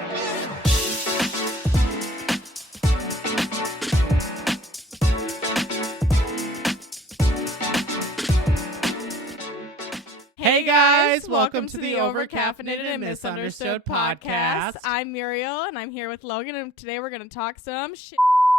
Hey guys, welcome to the Overcaffeinated and Misunderstood podcast. I'm Muriel and I'm here with Logan, and today we're going to talk some shit.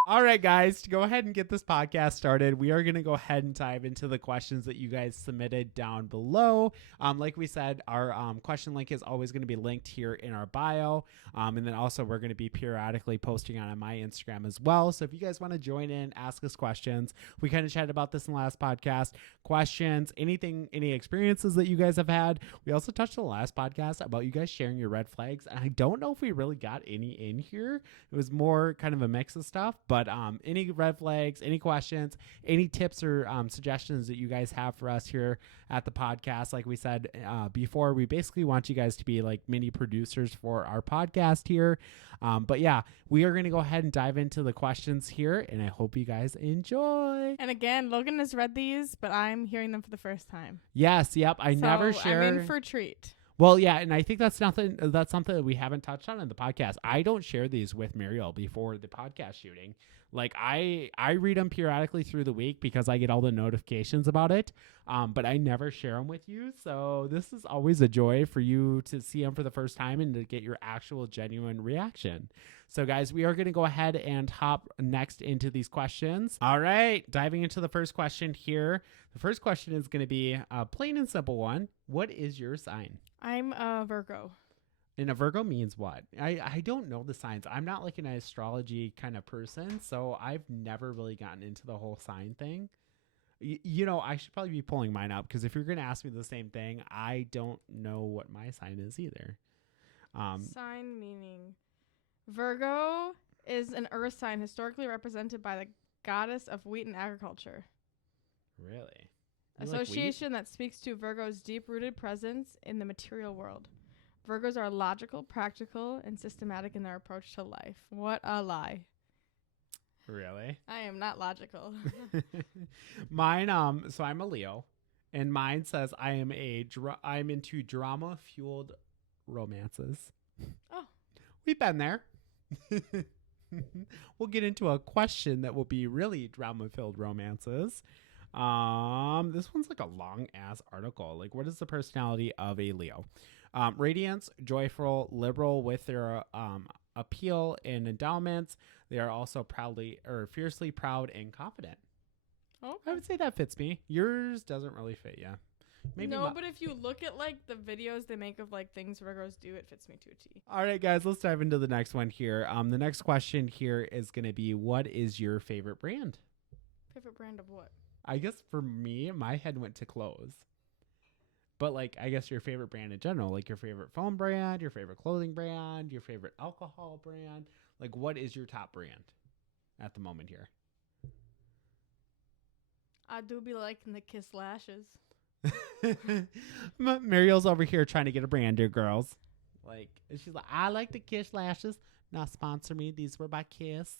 All right, guys, to go ahead and get this podcast started, we are going to go ahead and dive into the questions that you guys submitted down below. Like we said, our question link is always going to be linked here in our bio. And then also we're going to be periodically posting on my Instagram as well. So if you guys want to join in, ask us questions. We kind of chatted about this in the last podcast. Questions, anything, any experiences that you guys have had. We also touched on the last podcast about you guys sharing your red flags. And I don't know if we really got any in here. It was more kind of a mix of stuff. But any red flags, any questions, any tips or suggestions that you guys have for us here at the podcast, like we said before, we basically want you guys to be like mini producers for our podcast here. But yeah, we are going to go ahead and dive into the questions here, and I hope you guys enjoy. And again, Logan has read these, but I'm hearing them for the first time. Yes, yep. I never share. I'm in for a treat. Well, yeah, and I think that's something that we haven't touched on in the podcast. I don't share these with Muriel before the podcast shooting. Like I read them periodically through the week because I get all the notifications about it, but I never share them with you. So this is always a joy for you to see them for the first time and to get your actual genuine reaction. So guys, we are going to go ahead and hop next into these questions. All right, diving into the first question here. The first question is going to be a plain and simple one. What is your sign? I'm a Virgo. And a Virgo means what? I don't know the signs. I'm not like an astrology kind of person, so I've never really gotten into the whole sign thing. You know, I should probably be pulling mine up because if you're going to ask me the same thing, I don't know what my sign is either. Sign meaning. Virgo is an earth sign historically represented by the goddess of wheat and agriculture. Really? Association that speaks to Virgo's deep-rooted presence in the material world. Virgos are logical, practical, and systematic in their approach to life. What a lie. Really? I am not logical. Mine, so I'm a Leo, and mine says I'm into drama-fueled romances. Oh. We've been there. We'll get into a question that will be really drama-filled romances. This one's like a long ass article. Like, what is the personality of a Leo? Radiance, joyful, liberal with their appeal and endowments. They are also fiercely proud and confident. Okay. I would say that fits me. Yours doesn't really fit you. Maybe no, but if you look at like the videos they make of like things Virgos do, it fits me to a T. All right, guys, let's dive into the next one here. The next question here is going to be, what is your favorite brand? Favorite brand of what? I guess for me, my head went to clothes. But, like, I guess your favorite brand in general, like your favorite phone brand, your favorite clothing brand, your favorite alcohol brand. Like, what is your top brand at the moment here? I do be liking the Kiss Lashes. Mariel's over here trying to get a brand, dear girls. Like, she's like, I like the Kiss Lashes. Not sponsor me. These were by Kiss.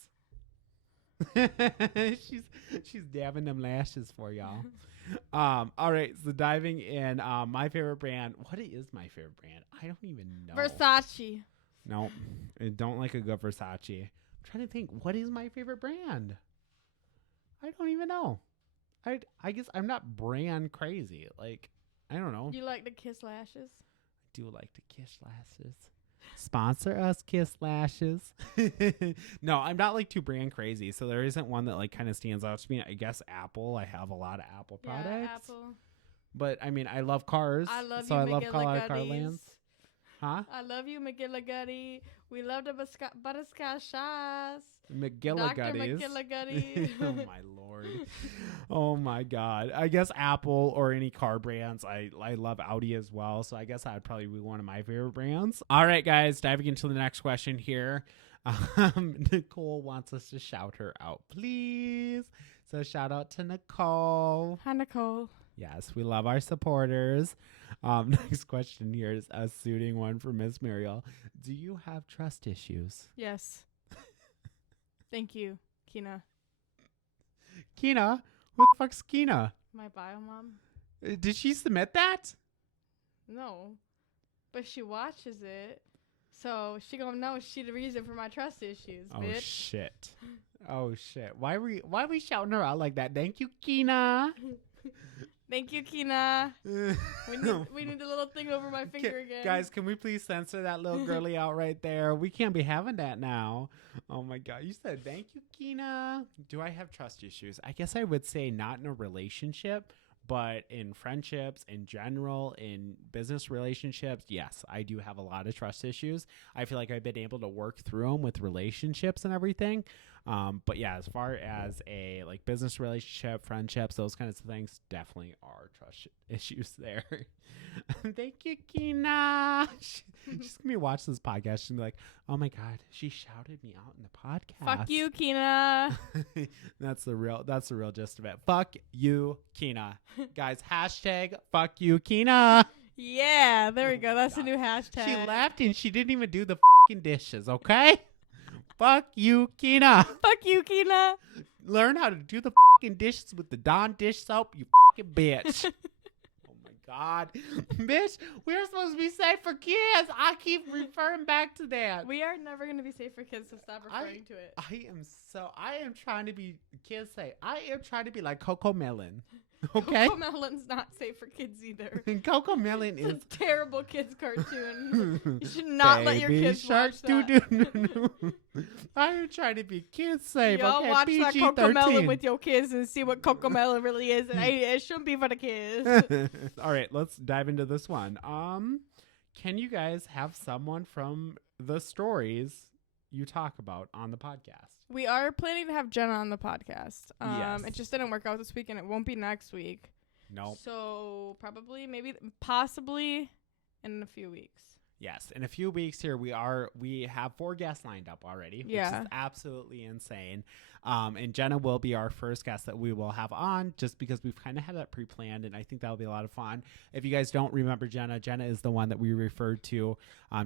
she's dabbing them lashes for y'all. All right, so diving in, my favorite brand. What is my favorite brand? I don't even know. Versace. No, I don't like a good Versace. I'm trying to think, what is my favorite brand? I don't even know. I guess I'm not brand crazy. Like, I don't know. You like the Kiss Lashes? I do like the Kiss Lashes. Sponsor us, Kiss Lashes. No, I'm not like too brand crazy, so there isn't one that like kind of stands out to me. I guess Apple. I have a lot of Apple products. Yeah, Apple. But I mean, I love cars. I love so you, I love Carlands. Huh? I love you, McGilligutty. We love the butterscotch shots. McGilligutties. Dr. McGilligutty. Oh my lord. Oh my god. I guess Apple or any car brands. I love Audi as well, so I guess that would probably be one of my favorite brands. All right, guys, diving into the next question here. Nicole wants us to shout her out, please. So shout out to Nicole. Hi, Nicole. Yes, we love our supporters. Next question here is a suiting one for Miss Muriel. Do you have trust issues? Yes. Thank you, Kina. Kina? Who the fuck's Kina? My bio mom. Did she submit that? No. But she watches it. So she gonna know she the reason for my trust issues, Oh bitch. shit. Oh shit. Why we shouting her out like that? Thank you, Kina. Thank you, Kina. We need a little thing over my finger again. Guys, can we please censor that little girly out right there? We can't be having that now. Oh my god. You said thank you, Kina. Do I have trust issues? I guess I would say not in a relationship, but in friendships, in general, in business relationships, yes, I do have a lot of trust issues. I feel like I've been able to work through them with relationships and everything. But yeah, as far as a like business relationship, friendships, those kinds of things, definitely are trust issues there. Thank you, Kina. She's gonna be watching this podcast. She's gonna be like, "Oh my god, she shouted me out in the podcast." Fuck you, Kina. That's the real gist of it. Fuck you, Kina. Guys, hashtag fuck you, Kina. Yeah, there we go. That's a new hashtag. She laughed and she didn't even do the fucking dishes. Okay. Fuck you, Kina. Fuck you, Kina. Learn how to do the fucking dishes with the Dawn dish soap, you fucking bitch. Oh my god. Bitch, we're supposed to be safe for kids. I keep referring back to that. We are never going to be safe for kids, so stop referring to it. I am trying to be kids safe. I am trying to be like Coco Melon. Okay? Coco Melon's not safe for kids either. Coco Melon is a terrible kids cartoon. You should not let your kids watch that. I am trying to be kids safe. Y'all okay, watch PG-13. that Coco Melon with your kids and see what Coco Melon really is. And it shouldn't be for the kids. All right, let's dive into this one. Can you guys have someone from the stories you talk about on the podcast? We are planning to have Jenna on the podcast. Yes. It just didn't work out this week, and it won't be next week. Nope. So probably, maybe, possibly in a few weeks. Yes, in a few weeks here we have 4 guests lined up already, which is absolutely insane. And Jenna will be our first guest that we will have on, just because we've kind of had that pre-planned, and I think that'll be a lot of fun. If you guys don't remember Jenna is the one that we referred to.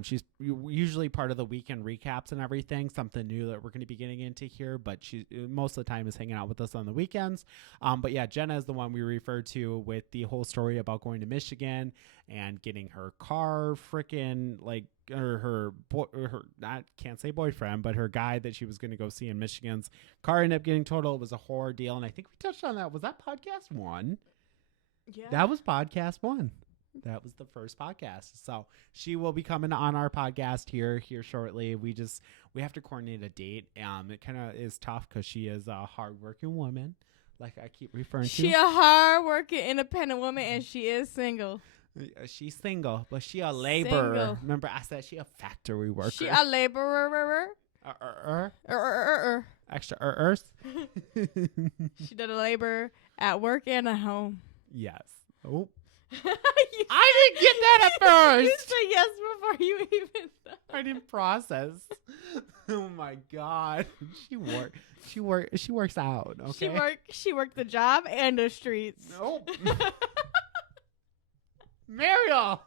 She's usually part of the weekend recaps and everything, something new that we're going to be getting into here, but she most of the time is hanging out with us on the weekends. But yeah, Jenna is the one we referred to with the whole story about going to Michigan and getting her car freaking like her can't say boyfriend, but her guy that she was going to go see in Michigan's car ended up getting totaled. It was a horror deal, and I think we touched on that. Was that podcast 1? Yeah, that was podcast 1. That was the first podcast. So she will be coming on our podcast here shortly. We have to coordinate a date. It kind of is tough because she is a hardworking woman, like I keep referring to. She a hardworking, independent woman, and she is single. She's single, but she a laborer. Single. Remember, I said she a factory worker. She a laborer. Extra ers. She did a labor at work and at home. Yes. Oh. I didn't get that at first. You said yes before you even thought. I didn't process. Oh my god. She works out. Okay. She worked the job and the streets. Nope. Mariel,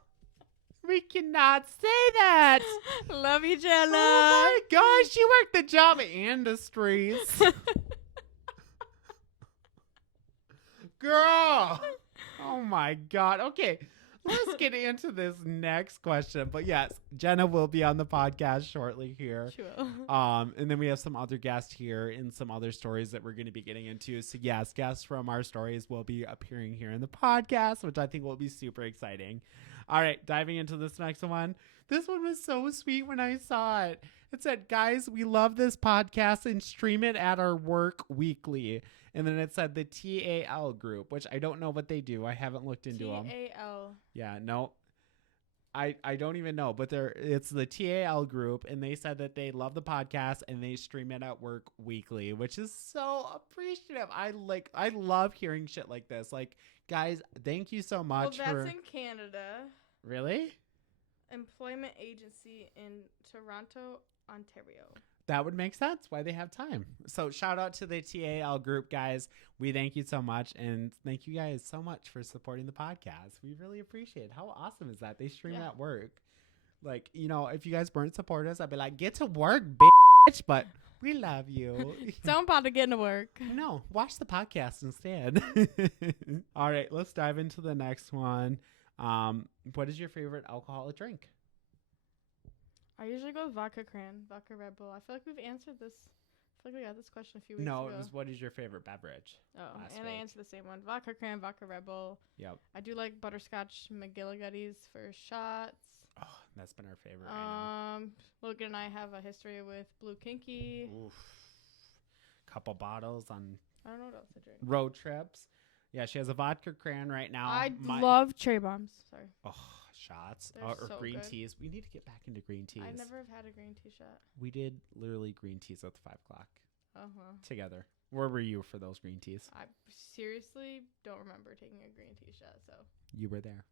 we cannot say that. Love you, Jenna. Oh my gosh, she worked the job and the streets. Girl. Oh my god. Okay, let's get into this next question. But yes, Jenna will be on the podcast shortly here. Sure. And then we have some other guests here and some other stories that we're going to be getting into. So yes, guests from our stories will be appearing here in the podcast, which I think will be super exciting. All right, diving into this next one. This one was so sweet when I saw it. It said, guys, we love this podcast and stream it at our work weekly. And then it said the TAL group, which I don't know what they do. I haven't looked into them. TAL. Yeah, no. I don't even know, but it's the TAL group, and they said that they love the podcast and they stream it at work weekly, which is so appreciative. I love hearing shit like this. Like, guys, thank you so much. Well, that's in Canada. Really? Employment agency in Toronto, Ontario. That would make sense why they have time. So shout out to the TAL group, guys. We thank you so much. And thank you guys so much for supporting the podcast. We really appreciate it. How awesome is that? They stream at work. Like, if you guys weren't supporters, I'd be like, get to work, bitch. But we love you. Don't bother getting to work. No, watch the podcast instead. All right, let's dive into the next one. What is your favorite alcoholic drink? I usually go with vodka cran, vodka Red Bull. I feel like we've answered this. I feel like we got this question a few weeks ago. No, it was what is your favorite beverage? Oh, last and week. I answered the same one. Vodka cran, vodka Red Bull. Yep. I do like butterscotch McGillicuddies for shots. Oh, that's been our favorite right Logan and I have a history with Blue Kinky. now. Oof. Couple bottles on I don't know what else to drink. road trips. Yeah, she has a vodka cran right now. I love cherry bombs. Sorry. Oh, shots. They're Or so green good. teas. We need to get back into green teas. I never have had a green tea shot. We did literally green teas at the 5 o'clock Uh-huh. together. Where were you for those green teas? I seriously don't remember taking a green tea shot, so. You were there.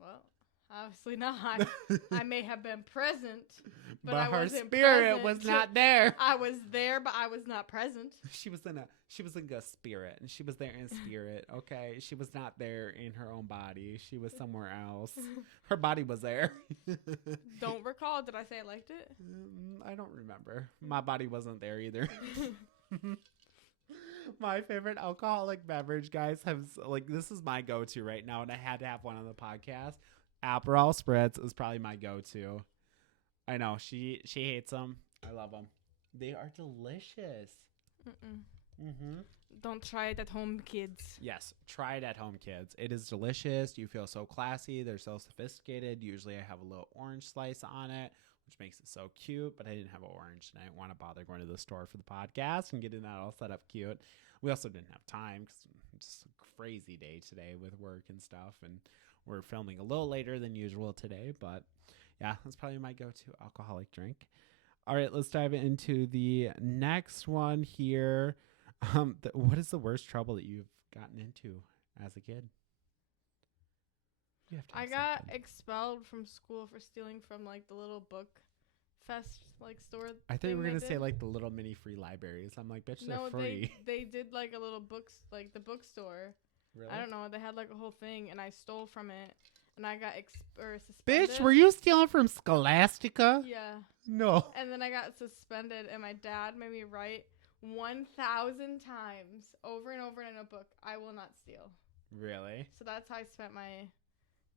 Well, obviously not. I may have been present, but I her wasn't spirit present. was not there. I was there, but I was not present. She was in a spirit, and she was there in spirit. Okay, she was not there in her own body. She was somewhere else. Her body was there. Don't recall. Did I say I liked it? I don't remember. My body wasn't there either. My favorite alcoholic beverage, guys, this is my go-to right now, and I had to have one on the podcast. Aperol Spritz is probably my go-to. I know she hates them. I love them. They are delicious. Don't try it at home, kids. Yes, try it at home, kids. It is delicious. You feel so classy. They're so sophisticated. Usually I have a little orange slice on it, which makes it so cute, but I didn't have orange, and I didn't want to bother going to the store for the podcast and getting that all set up cute. We also didn't have time because it's just a crazy day today with work and stuff, and we're filming a little later than usual today, but yeah, that's probably my go-to alcoholic drink. All right, let's dive into the next one here. What is the worst trouble that you've gotten into as a kid? You have to I have got something. expelled from school for stealing from like the little book fest store. I thought you were thing gonna they say did. like the little mini free libraries. I'm like, bitch, No, they're free. they did like a little books, like the bookstore. Really? I don't know. They had like a whole thing, and I stole from it, and I got suspended. Bitch, were you stealing from Scholastica? Yeah. No. And then I got suspended, and my dad made me write 1,000 times over and over in a book, "I will not steal." Really? So that's how I spent my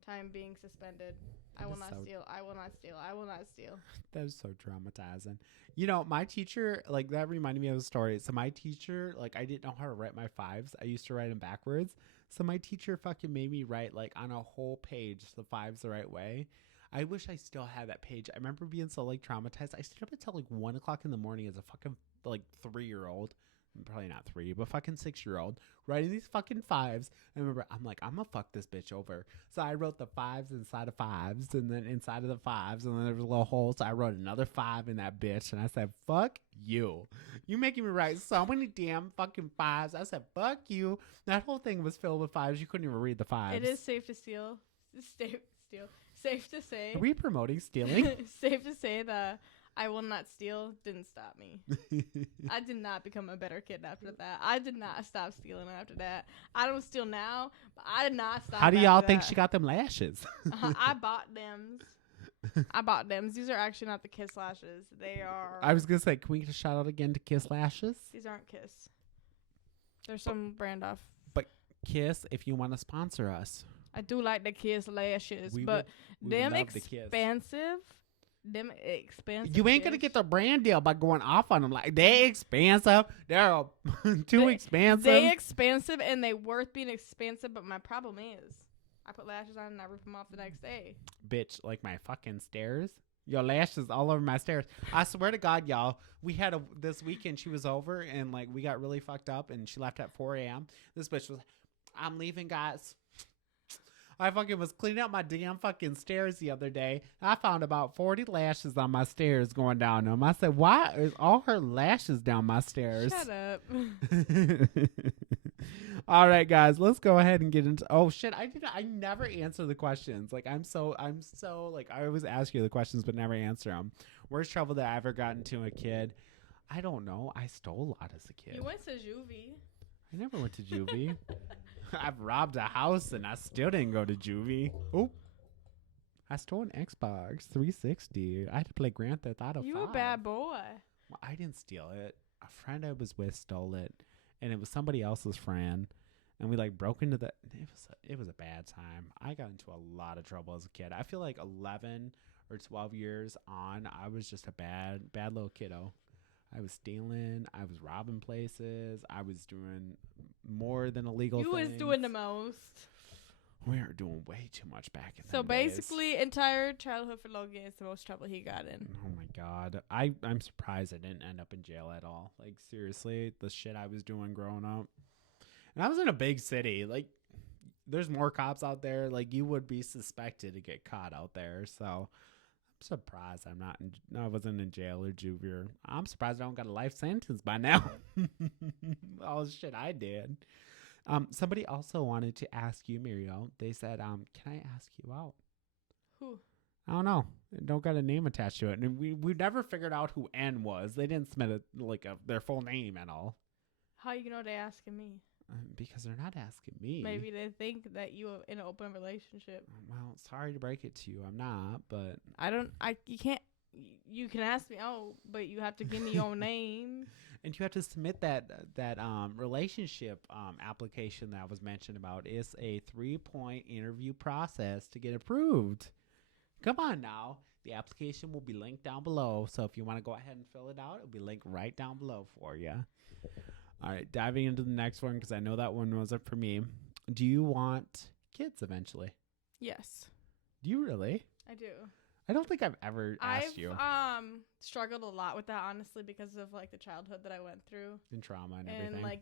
time being suspended. I That will is not so- steal. I will not steal. I will not steal. That was so traumatizing. You know, my teacher, like, that reminded me of a story. So my teacher, like, I didn't know how to write my fives. I used to write them backwards. So my teacher fucking made me write, like, on a whole page the fives the right way. I wish I still had that page. I remember being so, like, traumatized. I stayed up until, like, 1 o'clock in the morning as a fucking, like, 3-year-old. Probably not 3, but fucking 6-year-old, writing these fucking fives. I remember, I'm like, I'm gonna fuck this bitch over. So I wrote the fives inside of fives, and then inside of the fives, and then there was a little hole. So I wrote another 5 in that bitch, and I said, fuck you. You making me write so many damn fucking fives. I said, fuck you. That whole thing was filled with fives. You couldn't even read the fives. It is safe to steal. Safe to say. Are we promoting stealing? Safe to say that I will not steal didn't stop me. I did not become a better kid after that. I did not stop stealing after that. I don't steal now, but I did not stop. How do y'all after think that. she got them lashes? I bought them. I bought them. These are actually not the Kiss lashes. They are. I was gonna say, can we get a shout out again to Kiss Lashes? These aren't Kiss. There's some brand off. Kiss, if you want to sponsor us. I do like the Kiss lashes, We but would them love the Kiss. expensive. Them expensive. You ain't gonna bitch. get the brand deal by going off on them. Like, they expensive. They're too expensive. They expensive and they worth being expensive, but my problem is I put lashes on and I rip them off the next day. Bitch, like my fucking stairs. Your lashes all over my stairs. I swear to God, y'all, we had this weekend, she was over and like we got really fucked up and she left at 4 a.m. This bitch was, I'm leaving, guys. I fucking was cleaning up my damn fucking stairs the other day. I found about 40 lashes on my stairs going down them. I said, why is all her lashes down my stairs? Shut up. All right, guys, let's go ahead and get into. Oh shit, I never answer the questions. Like I'm so like I always ask you the questions but never answer them. Worst trouble that I ever got into a kid? I don't know. I stole a lot as a kid. You went to juvie. I never went to juvie. I've robbed a house and I still didn't go to juvie. Oh, I stole an Xbox 360. I had to play Grand Theft Auto 5. You a bad boy. Well, I didn't steal it. A friend I was with stole it, and it was somebody else's friend. And we like broke into it was a bad time. I got into a lot of trouble as a kid. I feel like 11 or 12 years on, I was just a bad little kiddo. I was stealing. I was robbing places. I was doing more than illegal things. You was doing the most. We were doing way too much back in So them days. basically, entire childhood for Logan is the most trouble he got in. Oh my God. I'm surprised I didn't end up in jail at all. Like, seriously, the shit I was doing growing up. And I was in a big city. Like, there's more cops out there. Like, you would be suspected to get caught out there. So I'm surprised I wasn't in jail or juvie. I'm surprised I don't got a life sentence by now. All the shit I did. Somebody also wanted to ask you, Muriel. They said, can I ask you out? Who? I don't know. It don't got a name attached to it. And we never figured out who N was. They didn't submit their full name and all. How you know they asking me? Because they're not asking me. Maybe they think that you are in an open relationship. Well, sorry to break it to you. I'm not, but You can ask me out, but you have to give me your name. And you have to submit that relationship application that was mentioned about. It's a 3-point interview process to get approved. Come on now. The application will be linked down below. So if you want to go ahead and fill it out, it'll be linked right down below for you. All right, diving into the next one, because I know that one was up for me. Do you want kids eventually? Yes. Do you really? I do. I don't think I've ever asked you. I've struggled a lot with that, honestly, because of like the childhood that I went through. And trauma and everything. And like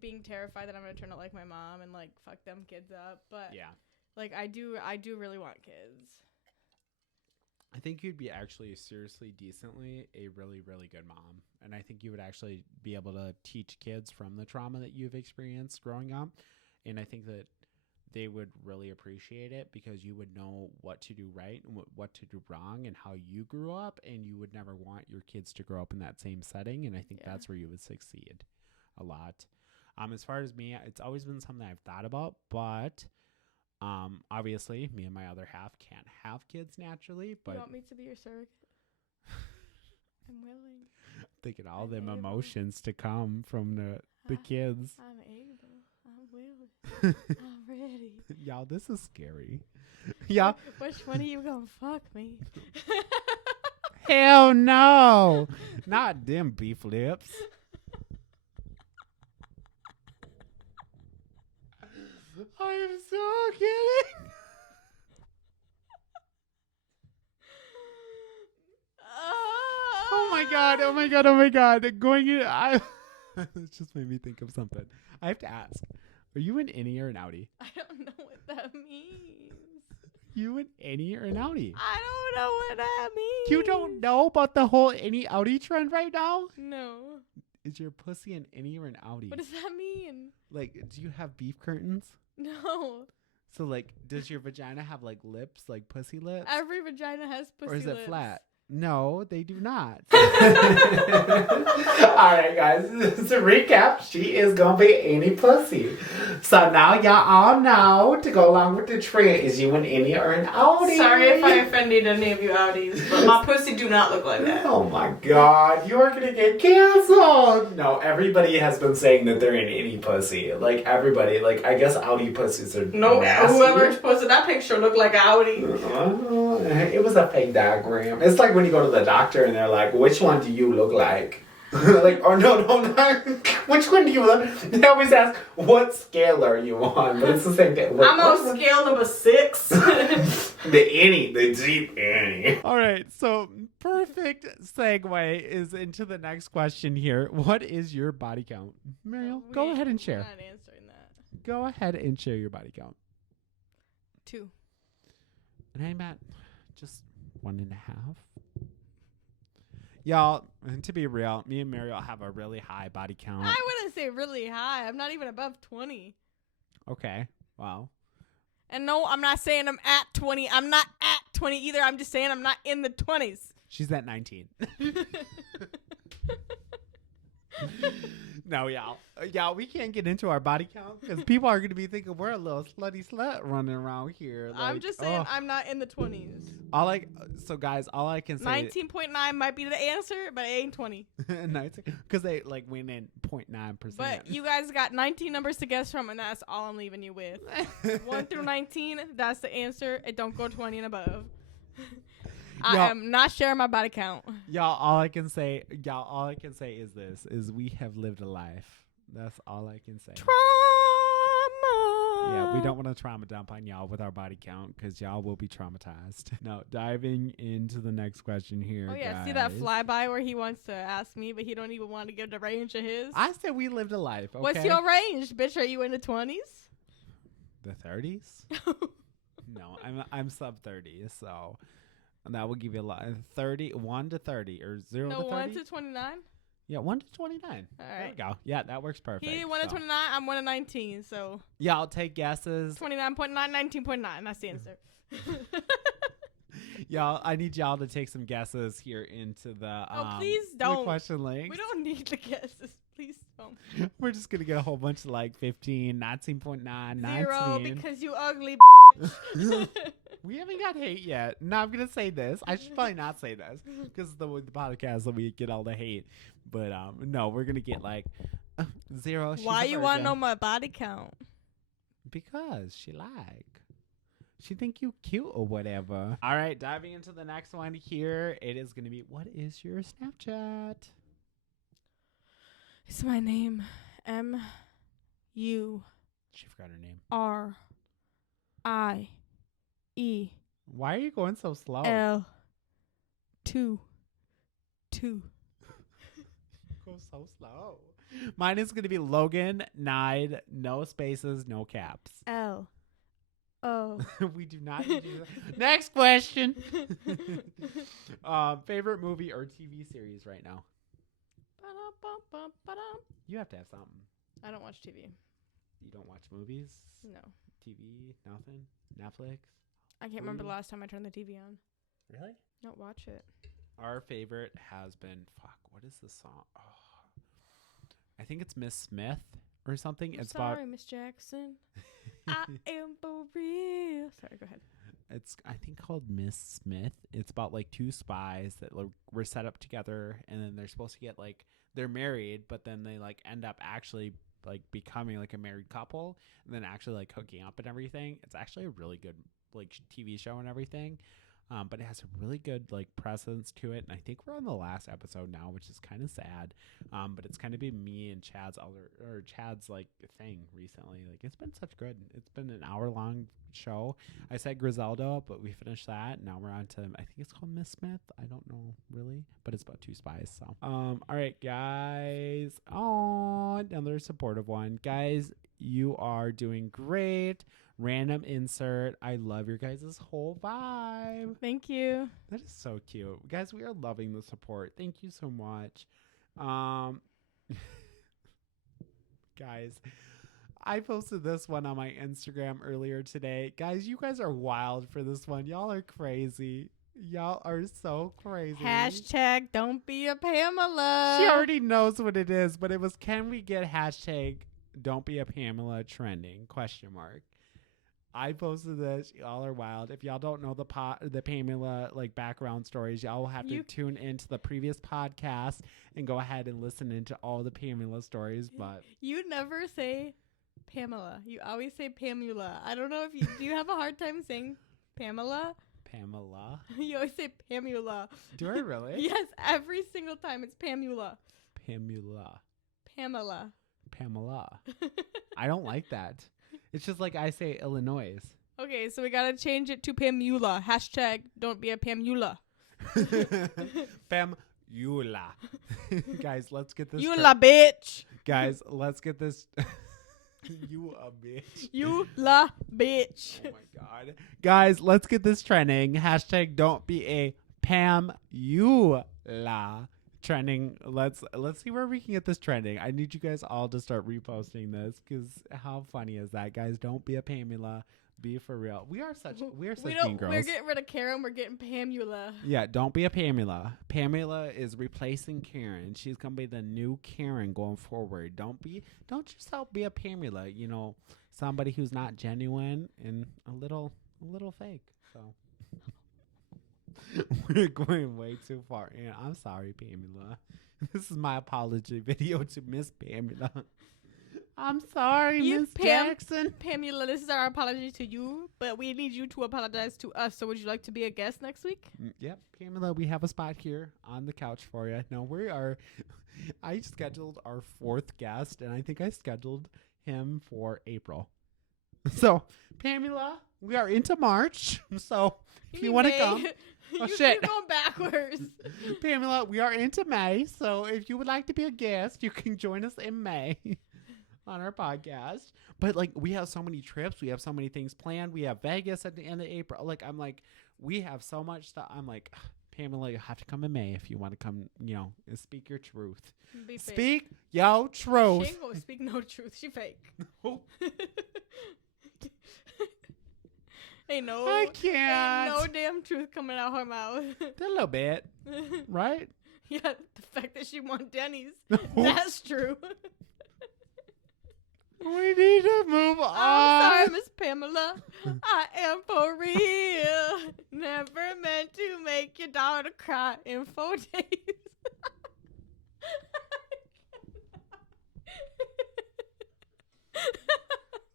being terrified that I'm going to turn out like my mom and like fuck them kids up. But yeah, like I do really want kids. I think you'd be actually seriously decently a really, really good mom. And I think you would actually be able to teach kids from the trauma that you've experienced growing up. And I think that they would really appreciate it because you would know what to do right and what to do wrong and how you grew up. And you would never want your kids to grow up in that same setting. And I think that's where you would succeed a lot. As far as me, it's always been something I've thought about, but obviously me and my other half can't have kids naturally, but you want me to be your surrogate? I'm willing. Thinking all them emotions to come from the kids. I'm able. I'm willing. I'm ready. Y'all, this is scary. Yeah. Which one of you gonna fuck me? Hell no. Not them beef lips. I am so kidding. Oh my god. Oh my god. Oh my god. Going in. It just made me think of something. I have to ask. Are you an innie or an outie? I don't know what that means. You an innie or an outie? I don't know what that means. You don't know about the whole innie outie trend right now? No. Is your pussy an innie or an outie? What does that mean? Like, do you have beef curtains? No. So, like, does your vagina have, like, lips, like pussy lips? Every vagina has pussy lips. Or is it flat? No, they do not. All right, guys. To recap, she is gonna be any pussy. So now y'all all know to go along with the trend. Is you an innie or an outie? Sorry if I offended any of you outies, but my pussy do not look like that. Oh my god, you are gonna get canceled. No, everybody has been saying that they're an innie pussy. Like everybody, like I guess outie pussies are No, nasty. whoever posted that picture looked like outie. It was a fake diagram. It's like when you go to the doctor and they're like, which one do you look like? Like, or no, not, which one do you look? They always ask, what scale are you on? But it's the same thing. I'm on scale number 6. The innie, the deep innie. All right, so perfect segue is into the next question here. What is your body count? Mariel, go ahead and share. I'm not answering that. Go ahead and share your body count. 2. And I'm at just 1.5. Y'all, and to be real, me and Mariel have a really high body count. I wouldn't say really high. I'm not even above 20. Okay, wow. And no, I'm not saying I'm at 20. I'm not at 20 either. I'm just saying I'm not in the 20s. She's at 19. No, y'all, we can't get into our body count because people are going to be thinking we're a little slutty slut running around here. Like, I'm just saying I'm not in the 20s. So guys, all I can say 19.9 might be the answer, but it ain't 20. because they like went in 0.9%. But you guys got 19 numbers to guess from, and that's all I'm leaving you with. 1 through 19, that's the answer. It don't go 20 and above. I am not sharing my body count. Y'all, all I can say is this: is we have lived a life. That's all I can say. Trauma. Yeah, we don't want to trauma dump on y'all with our body count because y'all will be traumatized. Now, diving into the next question here. Oh yeah, guys. see that flyby where he wants to ask me, but he don't even want to give the range of his. I said we lived a life. Okay? What's your range, bitch? Are you in the 20s? The 30s? No, I'm sub 30, so that will give you a lot. 1 to 30 or 0 No, to 30. 1 to 29. Yeah, 1 to 29. All There right. we go. Yeah, that works perfect. He 1 to 29. I'm 1 to 19. So Yeah, I'll take guesses. 29.9, 19.9. That's the answer. Y'all, I need y'all to take some guesses here into the please the don't. question link. We don't need the guesses. Please don't. We're just gonna get a whole bunch of like 15, 19.9, 0 19. because you ugly. We haven't got hate yet. No, I'm gonna say this. I should probably not say this because the podcast that we get all the hate. But no, we're gonna get like 0. Why you want to know my body count? Because she think you cute or whatever. All right, diving into the next one here. It is gonna be, what is your Snapchat? It's my name. M U She forgot her name. R I E Why are you going so slow? L 2 Go so slow. Mine is gonna be Logan Nide, no spaces, no caps. L O. We do not need to do that. Next question. Favorite movie or TV series right now? You have to have something. I don't watch TV. You don't watch movies? No. TV? Nothing? Netflix? I can't remember the last time I turned the TV on. Really? Don't watch it. Our favorite has been, what is the song? Oh, I think it's Miss Smith or something. I'm it's sorry, about Miss Jackson. I am for real. Sorry, go ahead. It's, I think, called Miss Smith. It's about like two spies that were set up together, and then they're supposed to get like, they're married, but then they like end up actually like becoming like a married couple, and then actually like hooking up and everything. It's actually a really good like TV show and everything. But it has a really good like presence to it, and I think we're on the last episode now, which is kind of sad. But it's kind of been me and Chad's like thing recently. Like it's been such good. It's been an hour-long show. I said Griselda, but we finished that. Now we're on to, I think it's called Miss Smith. I don't know really, but it's about two spies. So all right, guys. Oh, another supportive one, guys. You are doing great. Random insert. I love your guys' whole vibe. Thank you. That is so cute. Guys, we are loving the support. Thank you so much. Guys, I posted this one on my Instagram earlier today. Guys, you guys are wild for this one. Y'all are crazy. Y'all are so crazy. Hashtag don't be a Pamela. She already knows what it is, but it was, can we get hashtag don't be a Pamela trending? ? I posted this. Y'all are wild. If y'all don't know the Pamela like background stories, y'all will have to tune into the previous podcast and go ahead and listen into all the Pamela stories. But you never say Pamela. You always say Pamela. I don't know if you do. You have a hard time saying Pamela. Pamela. You always say Pamela. Do I really? Yes, every single time it's Pamela. Pamela. Pamela. Pamela. I don't like that. It's just like I say Illinois. Okay, so we gotta change it to Pamula. Hashtag don't be a Pamula. Pamula. Guys, let's get this. You la bitch. Guys, let's get this. You a bitch. You la bitch. Oh my god. Guys, let's get this trending. Hashtag don't be a Pamula. Trending. Let's see where we can get this trending. I need you guys all to start reposting this, because how funny is that, guys? Don't be a Pamela. Be for real. We are such mean girls. We're getting rid of Karen. We're getting Pamula. Yeah, don't be a Pamela. Pamela is replacing Karen. She's gonna be the new Karen going forward. Don't yourself be a Pamela. You know, somebody who's not genuine and a little fake. So. We're going way too far in. I'm sorry, Pamela. This is my apology video to Miss Pamela. I'm sorry, You, Miss Pam. Jackson. Pamela, this is our apology to you, but we need you to apologize to us. So would you like to be a guest next week? Yep, Pamela, we have a spot here on the couch for you. No, we are. I scheduled our 4th guest, and I think I scheduled him for April. So, Pamela, we are into March. So, if you want to come. Oh, shit. You're going backwards. Pamela, we are into May. So, if you would like to be a guest, you can join us in May on our podcast. But, like, we have so many trips. We have so many things planned. We have Vegas at the end of April. Like, I'm like, we have so much stuff. I'm like, Pamela, you have to come in May if you want to come, and speak your truth. Be fake. Speak your She truth. ain't gonna speak no truth. She fake. Oh, Ain't no. I can't. Ain't no damn truth coming out her mouth. A little bit, right? Yeah, the fact that she won Denny's. That's true. We need to move on. I'm sorry, Miss Pamela. I am for real. Never meant to make your daughter cry in 4 days.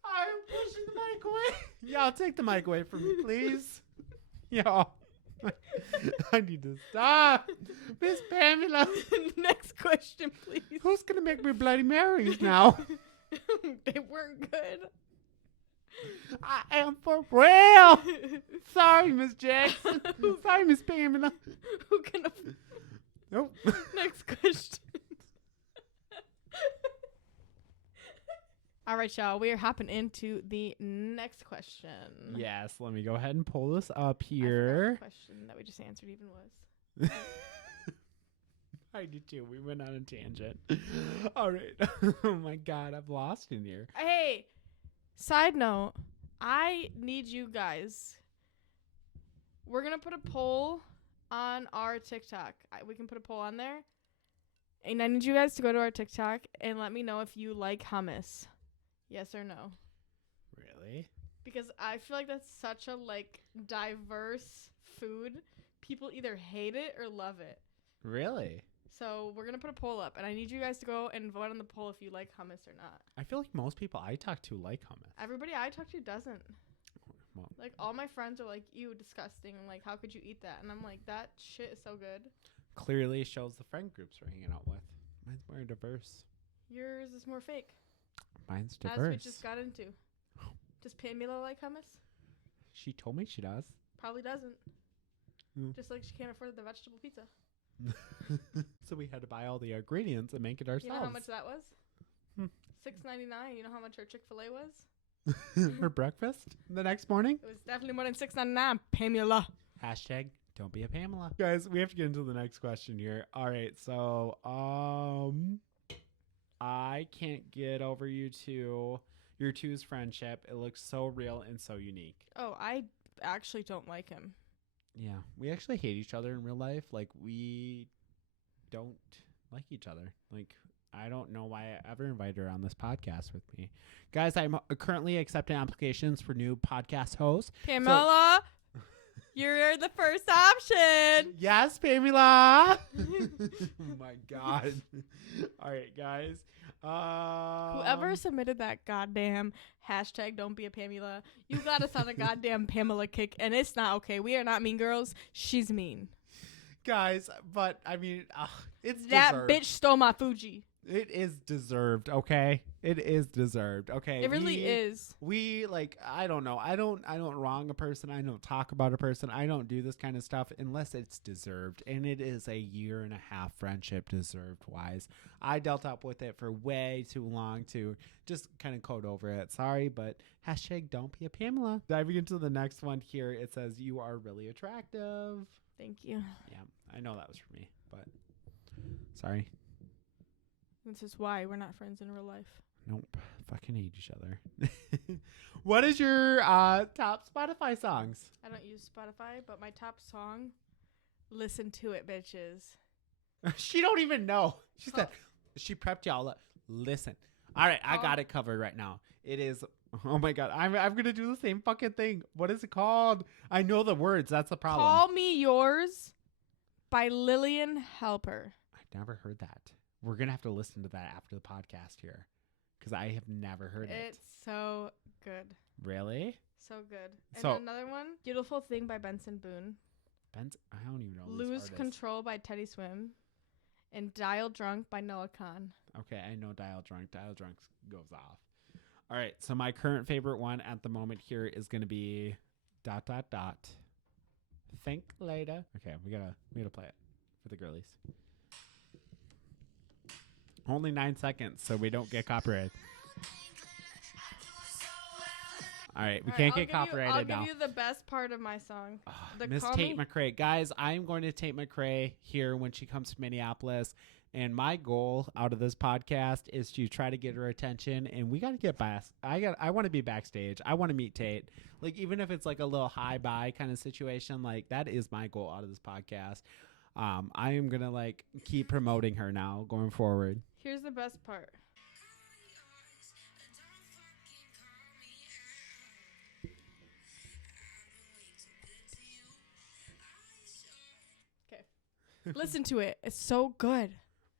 I'm pushing the mic away. Y'all take the mic away from me, please. Y'all. I need to stop. Miss Pamela. Next question, please. Who's going to make me Bloody Marys now? They weren't good. I am for real. Sorry, Miss Jackson. Sorry, Miss Pamela. Who can? Nope. Next question. All right, y'all. We are hopping into the next question. Yes, let me go ahead and pull this up I forgot what here. the question that we just answered even was. I did too. We went on a tangent. All right. Oh my God, I've lost in here. Hey, side note, I need you guys. We're going to put a poll on our TikTok. We can put a poll on there. And I need you guys to go to our TikTok and let me know if you like hummus. Yes or no? Really? Because I feel like that's such a diverse food. People either hate it or love it. Really? So we're going to put a poll up, and I need you guys to go and vote on the poll if you like hummus or not. I feel like most people I talk to like hummus. Everybody I talk to doesn't. Well, Like, all my friends are like, ew, disgusting. Like, how could you eat that? And I'm like, that shit is so good. clearly shows the friend groups we're hanging out with. Mine's more diverse. Yours is more fake. Mine's As diverse. we just got into. Does Pamela like hummus? She told me she does. Probably doesn't. Mm. Just like she can't afford the vegetable pizza. So we had to buy all the ingredients and make it ourselves. You know how much that was? Hmm. $6.99. You know how much our Chick-fil-A was? Her breakfast the next morning. It was definitely more than $6.99. Pamela. Hashtag don't be a Pamela. Guys, we have to get into the next question here. All right, so I can't get over your two's friendship. It looks so real and so unique. Oh, I actually don't like him. Yeah, we actually hate each other in real life. Like, we don't like each other. Like, I don't know why I ever invited her on this podcast with me. Guys, I'm currently accepting applications for new podcast hosts. Pamela, you're the first option. Yes, Pamela. Oh, my God. All right, guys. Whoever submitted that goddamn hashtag don't be a Pamela, you got us on a goddamn Pamela kick, and it's not okay. We are not mean girls. She's mean. Guys, but, I mean, it's That deserved. bitch stole my Fuji. It is deserved, okay? It is deserved, okay? It really is. We, like, I don't know. I don't wrong a person. I don't talk about a person. I don't do this kind of stuff unless it's deserved. And it is a 1.5 year friendship deserved wise. I dealt up with it for way too long to just kind of code over it. Sorry, but hashtag don't be a Pamela. Diving into the next one here, it says you are really attractive. Thank you. Yeah, I know that was for me, but sorry. This is why we're not friends in real life. Nope. Fucking hate each other. What is your top Spotify songs? I don't use Spotify, but my top song, listen to it, bitches. She don't even know. She said, she prepped y'all up. Listen. All right, I got it covered right now. It is, oh my God. I'm going to do the same fucking thing. What is it called? I know the words. That's the problem. Call Me Yours by Lillian Helper. I've never heard that. We're going to have to listen to that after the podcast here. Because I have never heard it. It's so good. Really? So good. And So- another one, Beautiful Thing by Benson Boone. I don't even know these Lose artists. Control by Teddy Swim. And Dial Drunk by Noah Khan. Okay, I know Dial Drunk. Dial Drunk goes off. All right, so my current favorite one at the moment here is going to be ... Think later. Okay, we gotta play it for the girlies. Only 9 seconds, so we don't get copyrighted. All right, we can't get copyrighted I'll now. give you the best part of my song. The Miss Call Tate Me- McRae. Guys, I'm going to Tate McRae here when she comes to Minneapolis. And my goal out of this podcast is to try to get her attention. And we got to get back. I want to be backstage. I want to meet Tate. Like, even if it's like a little high buy kind of situation, like that is my goal out of this podcast. I am going to like keep promoting her now going forward. Here's the best part. Okay. Listen to it. It's so good.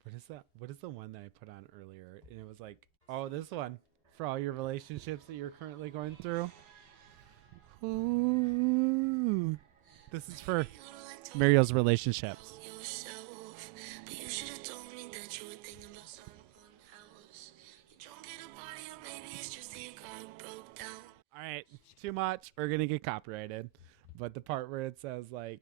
What is that? What is the one that I put on earlier? And it was like, oh, this one for all your relationships that you're currently going through. Ooh. This is for Mario's relationships. All right, too much. We're gonna get copyrighted. But the part where it says like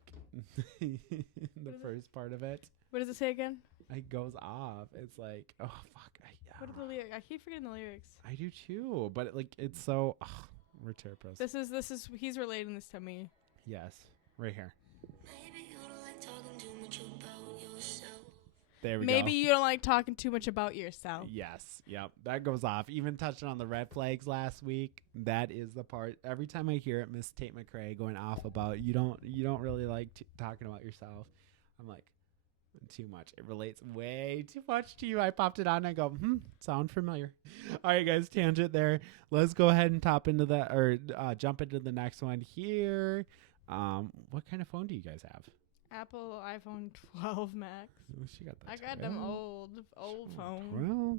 the first part of it, What does it say again? it goes off. It's like, oh fuck. What are the lyrics? I keep forgetting the lyrics. I do too, but it's so. We're terrible. This is he's relating this to me. Yes, right here. There we Maybe go. you don't like talking too much about yourself. Yes, yep, that goes off. Even touching on the red flags last week, that is the part. Every time I hear it, Miss Tate McRae going off about you don't really like talking about yourself. I'm like, too much. It relates way too much to you. I popped it on and I go, sound familiar. All right, guys, tangent there. Let's go ahead and jump into the next one here. What kind of phone do you guys have? Apple iPhone 12 Max. Oh, she got that. I got them old phone. Well,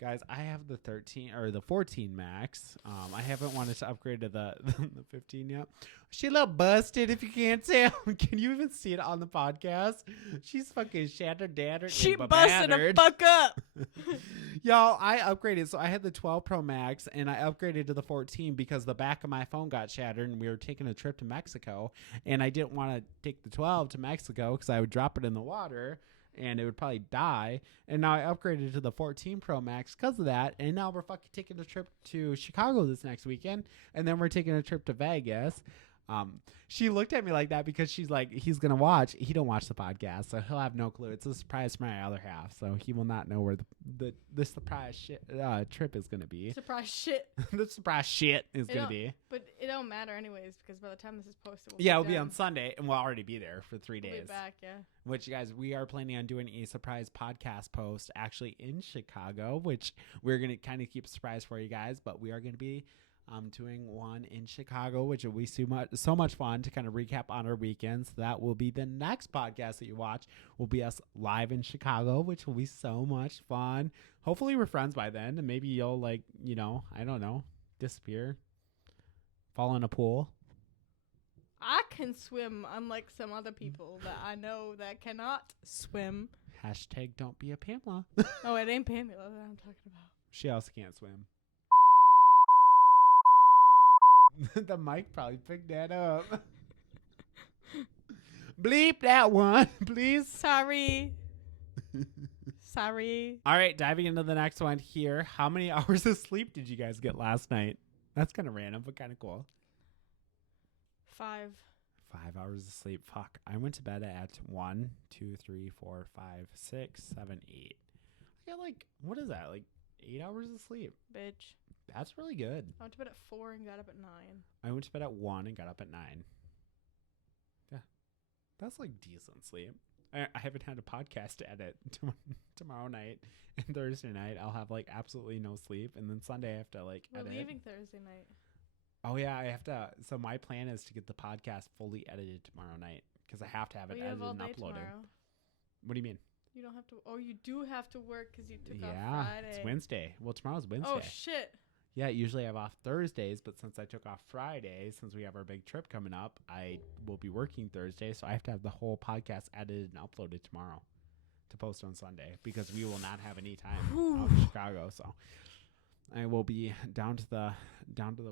guys, I have the 13 or the 14 Max. I haven't wanted to upgrade to the 15 yet. She a little busted, if you can't tell. Can you even see it on the podcast? She's fucking shattered, daddered, She and busted a battered. fuck up. Y'all, I upgraded. So I had the 12 Pro Max, and I upgraded to the 14 because the back of my phone got shattered, and we were taking a trip to Mexico, and I didn't want to take the 12 to Mexico because I would drop it in the water, and it would probably die. And now I upgraded to the 14 Pro Max because of that, and now we're fucking taking a trip to Chicago this next weekend, and then we're taking a trip to Vegas. She looked at me like that because she's like, he's gonna watch. He don't watch the podcast, so he'll have no clue. It's a surprise for my other half, so he will not know where the surprise trip is gonna be. Surprise shit. The surprise shit is gonna don't- be. But it don't matter anyways because by the time this is posted, It'll be done. on Sunday, and we'll already be there for 3 We'll days. be back, yeah. Which, guys, we are planning on doing a surprise podcast post actually in Chicago, which we're gonna kind of keep a surprise for you guys, but we are gonna be doing one in Chicago, which will be so much fun to kind of recap on our weekends. That will be the next podcast that you watch. Will be us live in Chicago, which will be so much fun. Hopefully, we're friends by then, and maybe you'll I don't know, disappear, fall in a pool. I can swim, unlike some other people that I know that cannot swim. Hashtag don't be a Pamela. Oh, it ain't Pamela that I'm talking about. She also can't swim. The mic probably picked that up. Bleep that one, please. Sorry. Sorry. All right, diving into the next one here. How many hours of sleep did you guys get last night? That's kind of random, but kind of cool. 5. 5 hours of sleep. Fuck. I went to bed at 1, 2, 3, 4, 5, 6, 7, 8. I got what is that? 8 hours of sleep. Bitch. That's really good. I went to bed at 4 and got up at 9. I went to bed at 1 and got up at 9. Yeah. That's decent sleep. I haven't had a podcast to edit tomorrow night and Thursday night. I'll have absolutely no sleep. And then Sunday I have to We're edit. leaving Thursday night. Oh yeah, I have to. So my plan is to get the podcast fully edited tomorrow night because I have to have it We edited have all and day uploaded. tomorrow. What do you mean? You don't have to. Oh, you do have to work because you took off Yeah, Friday. it's Wednesday. Well, tomorrow's Wednesday. Oh shit. Yeah, usually I have off Thursdays, but since I took off Friday, since we have our big trip coming up, I will be working Thursday, so I have to have the whole podcast edited and uploaded tomorrow to post on Sunday because we will not have any time out in Chicago. So I will be down to the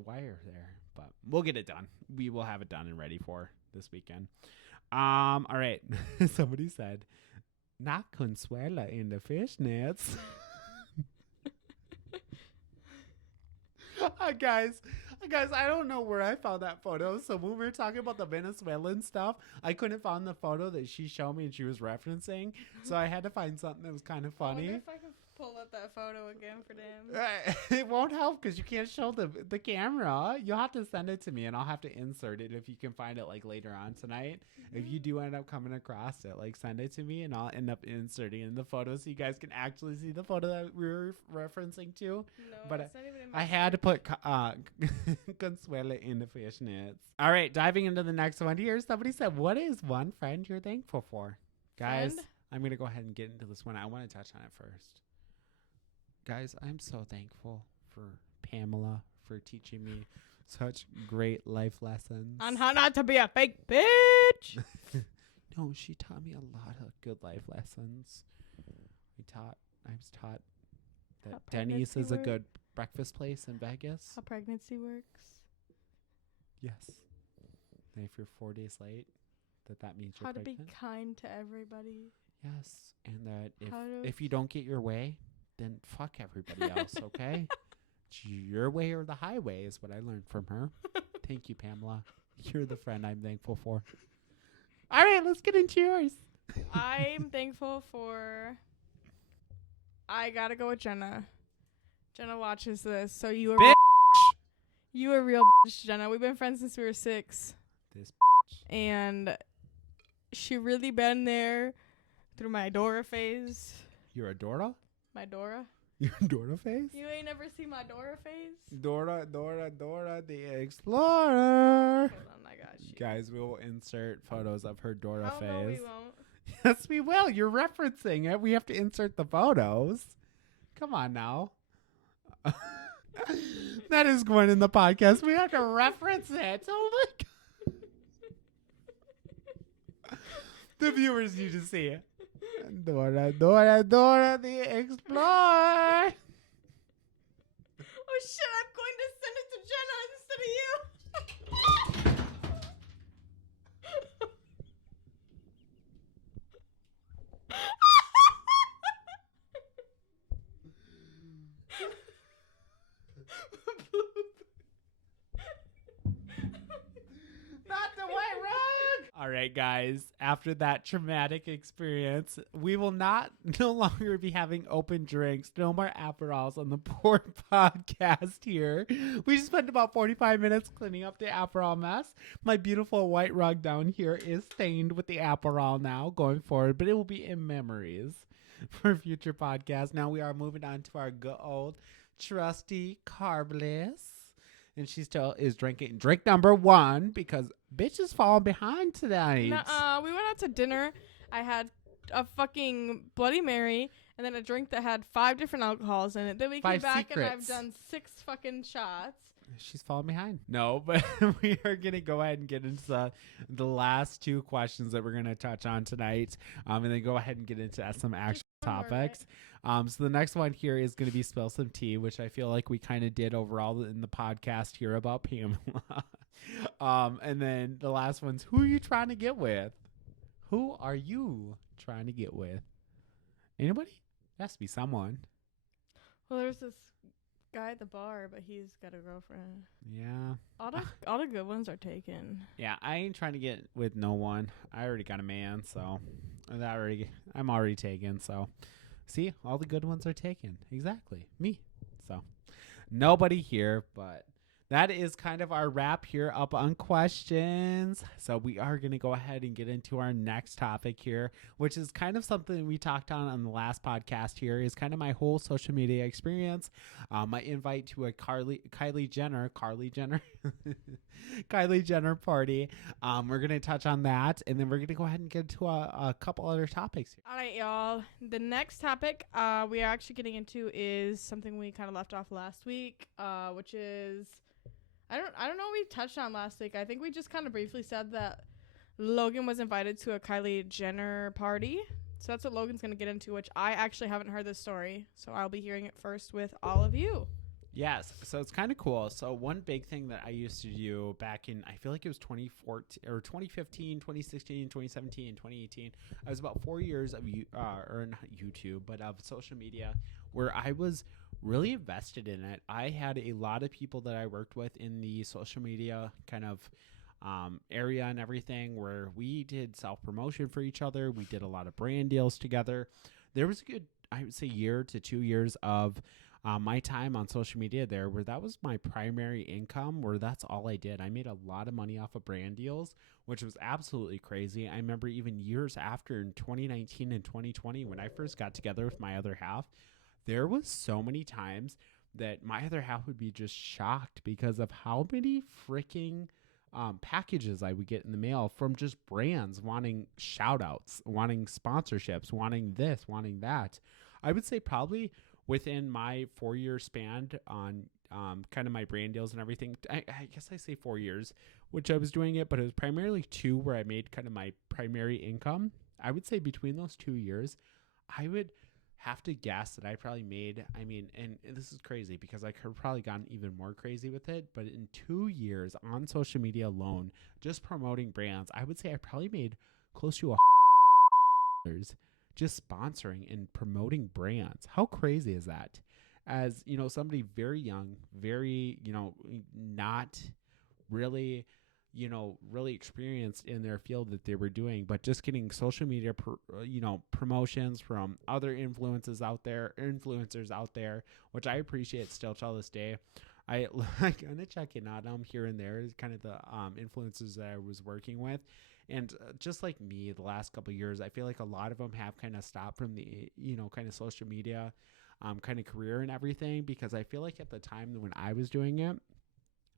wire there, but we'll get it done. We will have it done and ready for this weekend. All right. Somebody said, "Not Consuela in the fishnets." Guys, I don't know where I found that photo. So when we were talking about the Venezuelan stuff, I couldn't find the photo that she showed me and she was referencing. So I had to find something that was kind of I wonder funny. if I can pull up that photo again for them. It won't help because you can't show the camera. You'll have to send it to me and I'll have to insert it if you can find it like later on tonight. If you do end up coming across it, like send it to me and I'll end up inserting it in the photo so you guys can actually see the photo that we were referencing to. No, But it's not even in my I had to put Consuela in the fishnets. All right, diving into the next one here. Somebody said, "What is one friend you're thankful for?" Guys, Friend? I'm going to go ahead and get into this one. I want to touch on it first. Guys, I'm so thankful for Pamela for teaching me such great life lessons. On how not to be a fake bitch. No, she taught me a lot of good life lessons. I was taught that How Denny's pregnancy is a works. good breakfast place in Vegas. How pregnancy works. Yes. And if you're 4 days late, that means you're How to pregnant. be kind to everybody. Yes. And that How to- if you don't get your way, then fuck everybody else, okay? It's your way or the highway is what I learned from her. Thank you, Pamela. You're the friend I'm thankful for. All right, let's get into yours. I'm thankful for. I gotta go with Jenna. Jenna watches this, so you are Bitch. You a real bitch, Jenna. We've been friends since we were 6, This and she really been there through my Dora phase. You're a Dora? My Dora. You're a Dora face? You ain't never seen my Dora phase? Dora the Explorer. Hold on, I got you. Guys, we will insert photos of her Dora Oh face. no, we won't. Yes, we will. You're referencing it. We have to insert the photos. Come on now. That is going in the podcast. We have to reference it. Oh my God. The viewers need to see it. Dora the Explorer. Oh shit, I'm going to send it to Jenna instead of you. Not the white rug. All right, guys. After that traumatic experience, we will no longer be having open drinks. No more Aperols on the poor podcast here. We just spent about 45 minutes cleaning up the Aperol mess. My beautiful white rug down here is stained with the Aperol now going forward, but it will be in memories for future podcasts. Now we are moving on to our good old trusty carbless. And she still is drinking drink number 1 because bitch is falling behind tonight. Nuh-uh. We went out to dinner. I had a fucking Bloody Mary and then a drink that had 5 different alcohols in it. Then we came 5 back and I've secrets. done 6 fucking shots. She's falling behind. No, but we are going to go ahead and get into the last 2 questions that we're going to touch on tonight. And then go ahead and get into some actual one more, topics. So the next one here is going to be Spill Some Tea, which I feel like we kind of did overall in the podcast here about Pamela. And then the last one's, who are you trying to get with? Who are you trying to get with? Anybody? It has to be someone. Well, there's this guy at the bar, but he's got a girlfriend. Yeah. All the good ones are taken. Yeah, I ain't trying to get with no one. I already got a man, so I'm already taken. So, see, all the good ones are taken. Exactly, me. So, nobody here. But that is kind of our wrap here up on questions. So we are going to go ahead and get into our next topic here, which is kind of something we talked on the last podcast here, is kind of my whole social media experience. My invite to a Kylie Jenner Kylie Jenner party. We're going to touch on that, and then we're going to go ahead and get into a couple other topics here. All right, y'all. The next topic we are actually getting into is something we kind of left off last week, which is I don't know what we touched on last week. I think we just kind of briefly said that Logan was invited to a Kylie Jenner party. So that's what Logan's going to get into, which I actually haven't heard this story. So I'll be hearing it first with all of you. Yes, so it's kind of cool. So one big thing that I used to do back in, I feel like it was 2014 or 2015, 2016, 2017, 2018. I was about 4 years of or not YouTube, but of social media, where I was really invested in it. I had a lot of people that I worked with in the social media kind of area and everything, where we did self-promotion for each other. We did a lot of brand deals together. There was a good, I would say, 1 to 2 years of my time on social media there, where that was my primary income, where that's all I did. I made a lot of money off of brand deals, which was absolutely crazy. I remember even years after, in 2019 and 2020, when I first got together with my other half, there was so many times that my other half would be just shocked because of how many freaking packages I would get in the mail from just brands wanting shout outs, wanting sponsorships, wanting this, wanting that. I would say probably within my 4-year span on kind of my brand deals and everything, I guess I say 4 years, which I was doing it, but it was primarily 2 where I made kind of my primary income. I would say between those 2 years, I would have to guess that I probably made, I mean, and this is crazy because I could have probably gotten even more crazy with it, but in 2 years on social media alone, just promoting brands, I would say I probably made close to $100 just sponsoring and promoting brands. How crazy is that? As, you know, somebody very young, very, you know, not really, you know, really experienced in their field that they were doing, but just getting social media, promotions from other influencers out there, which I appreciate still till this day. I kind of check in on them here and there, kind of the influencers that I was working with. And just like me, the last couple of years, I feel like a lot of them have kind of stopped from the, you know, kind of social media kind of career and everything, because I feel like at the time when I was doing it,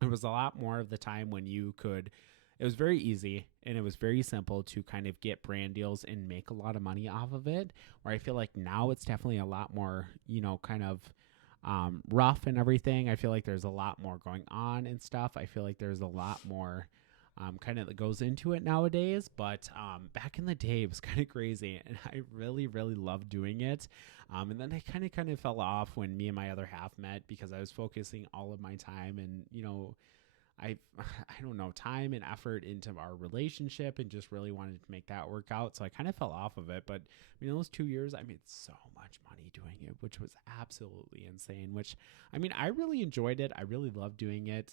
it was a lot more of the time when you could, it was very easy and it was very simple to kind of get brand deals and make a lot of money off of it. Where I feel like now it's definitely a lot more, you know, kind of rough and everything. I feel like there's a lot more going on and stuff. I feel like there's a lot more kind of that goes into it nowadays, but back in the day it was kind of crazy, and I really loved doing it. And then I kind of fell off when me and my other half met, because I was focusing all of my time and, you know, I don't know, time and effort into our relationship, and just really wanted to make that work out. So I kind of fell off of it. But I mean, those 2 years, I made so much money doing it, which was absolutely insane, which, I mean, I really enjoyed it. I really loved doing it.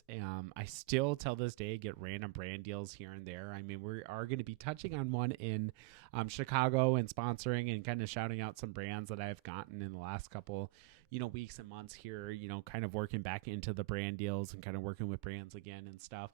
I still till this day get random brand deals here and there. I mean, we are going to be touching on one in Chicago and sponsoring and kind of shouting out some brands that I've gotten in the last couple, you know, weeks and months here, you know, kind of working back into the brand deals and kind of working with brands again and stuff.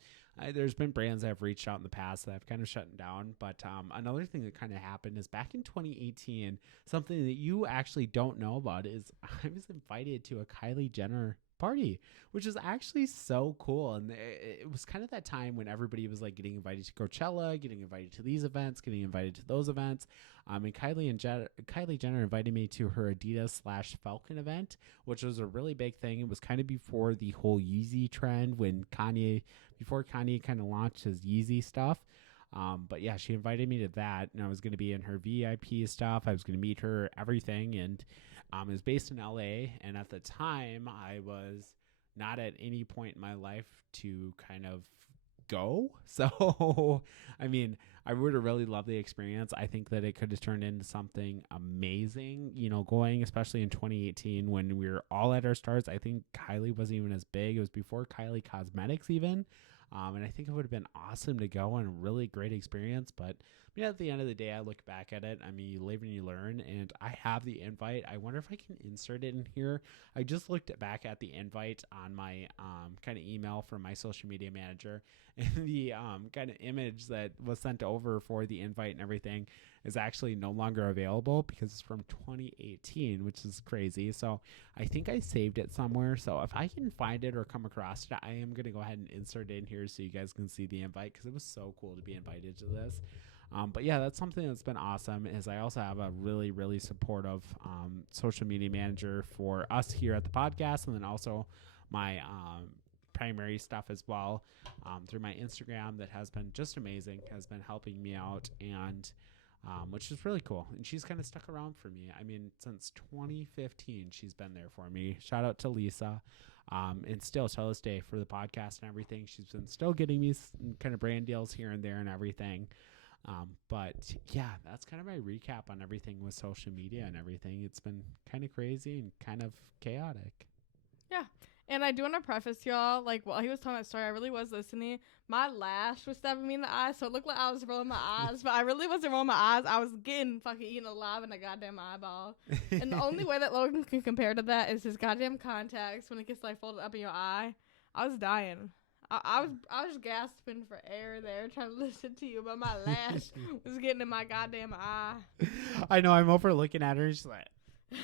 There's been brands that I've reached out in the past that I've kind of shut down. But another thing that kind of happened is back in 2018, something that you actually don't know about is I was invited to a Kylie Jenner party, which is actually so cool. And it was kind of that time when everybody was like getting invited to Coachella, getting invited to these events, getting invited to those events. And Kylie Jenner invited me to her Adidas/Falcon event, which was a really big thing. It was kind of before the whole Yeezy trend, before Kanye kind of launched his Yeezy stuff. But yeah, she invited me to that, and I was going to be in her VIP stuff. I was going to meet her, everything. And it was based in LA. And at the time, I was not at any point in my life to kind of go. So, I mean, I would have really loved the experience. I think that it could have turned into something amazing, you know, going, especially in 2018 when we were all at our starts. I think Kylie wasn't even as big. It was before Kylie Cosmetics even. And I think it would have been awesome to go and a really great experience. But I at the end of the day, I look back at it. I mean, you live and you learn, and I have the invite. I wonder if I can insert it in here. I just looked back at the invite on my kind of email from my social media manager, and the kind of image that was sent over for the invite and everything is actually no longer available because it's from 2018, which is crazy. So I think I saved it somewhere. So if I can find it or come across it, I am going to go ahead and insert it in here so you guys can see the invite, because it was so cool to be invited to this. But yeah, that's something that's been awesome. Is I also have a really, really supportive social media manager for us here at the podcast, and then also my primary stuff as well through my Instagram that has been just amazing, has been helping me out, and which is really cool. And she's kind of stuck around for me. I mean, since 2015, she's been there for me. Shout out to Lisa. And still to this day for the podcast and everything, she's been still getting me kind of brand deals here and there and everything. But yeah, that's kind of my recap on everything with social media and everything. It's been kind of crazy and kind of chaotic. Yeah. And I do want to preface y'all, like, while he was telling that story, I really was listening. My lash was stabbing me in the eye, so it looked like I was rolling my eyes, but I really wasn't rolling my eyes. I was getting fucking eaten alive in a goddamn eyeball. And the only way that Logan can compare to that is his goddamn contacts when it gets, like, folded up in your eye. I was dying. I was gasping for air there trying to listen to you, but my lash was getting in my goddamn eye. I know, I'm over looking at her and she's like,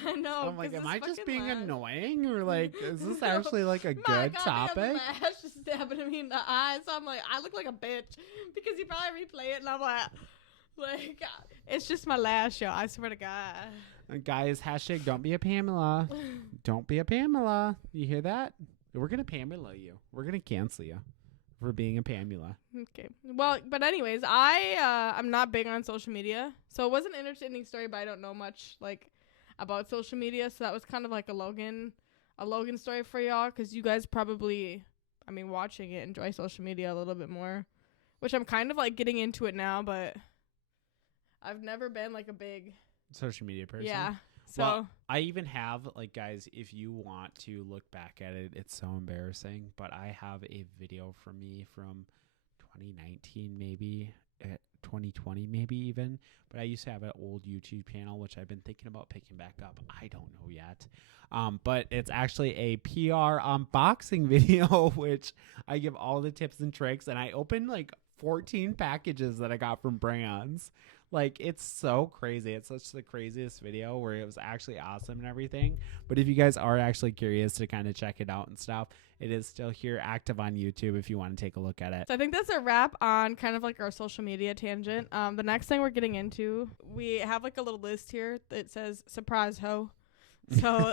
I know. I'm like, am I just fucking being lash. annoying, or like, is this No, actually like a my good goddamn topic? lash is stabbing me in the eye, so I'm like, I look like a bitch because you probably replay it, and I'm like, it's just my lash, yo. I swear to God. Guys, hashtag don't be a Pamela. Don't be a Pamela. You hear that? We're gonna Pamela you. We're gonna cancel you for being a Pamela. Okay. Well, but anyways, I'm not big on social media, so it was an entertaining story, but I don't know much like about social media, so that was kind of like a Logan story for y'all, because you guys probably, I mean, watching it, enjoy social media a little bit more, which I'm kind of like getting into it now, but I've never been like a big Social media person. yeah. So Well, I even have, like, guys, if you want to look back at it, it's so embarrassing, but I have a video from me from 2019, maybe 2020, maybe even. But I used to have an old YouTube channel, which I've been thinking about picking back up. I don't know yet. But it's actually a PR unboxing video, which I give all the tips and tricks. And I opened like 14 packages that I got from brands. Like, it's so crazy. It's such the craziest video where it was actually awesome and everything. But if you guys are actually curious to kind of check it out and stuff, it is still here active on YouTube if you want to take a look at it. I think that's a wrap on kind of like our social media tangent. The next thing we're getting into, we have like a little list here that says surprise ho. So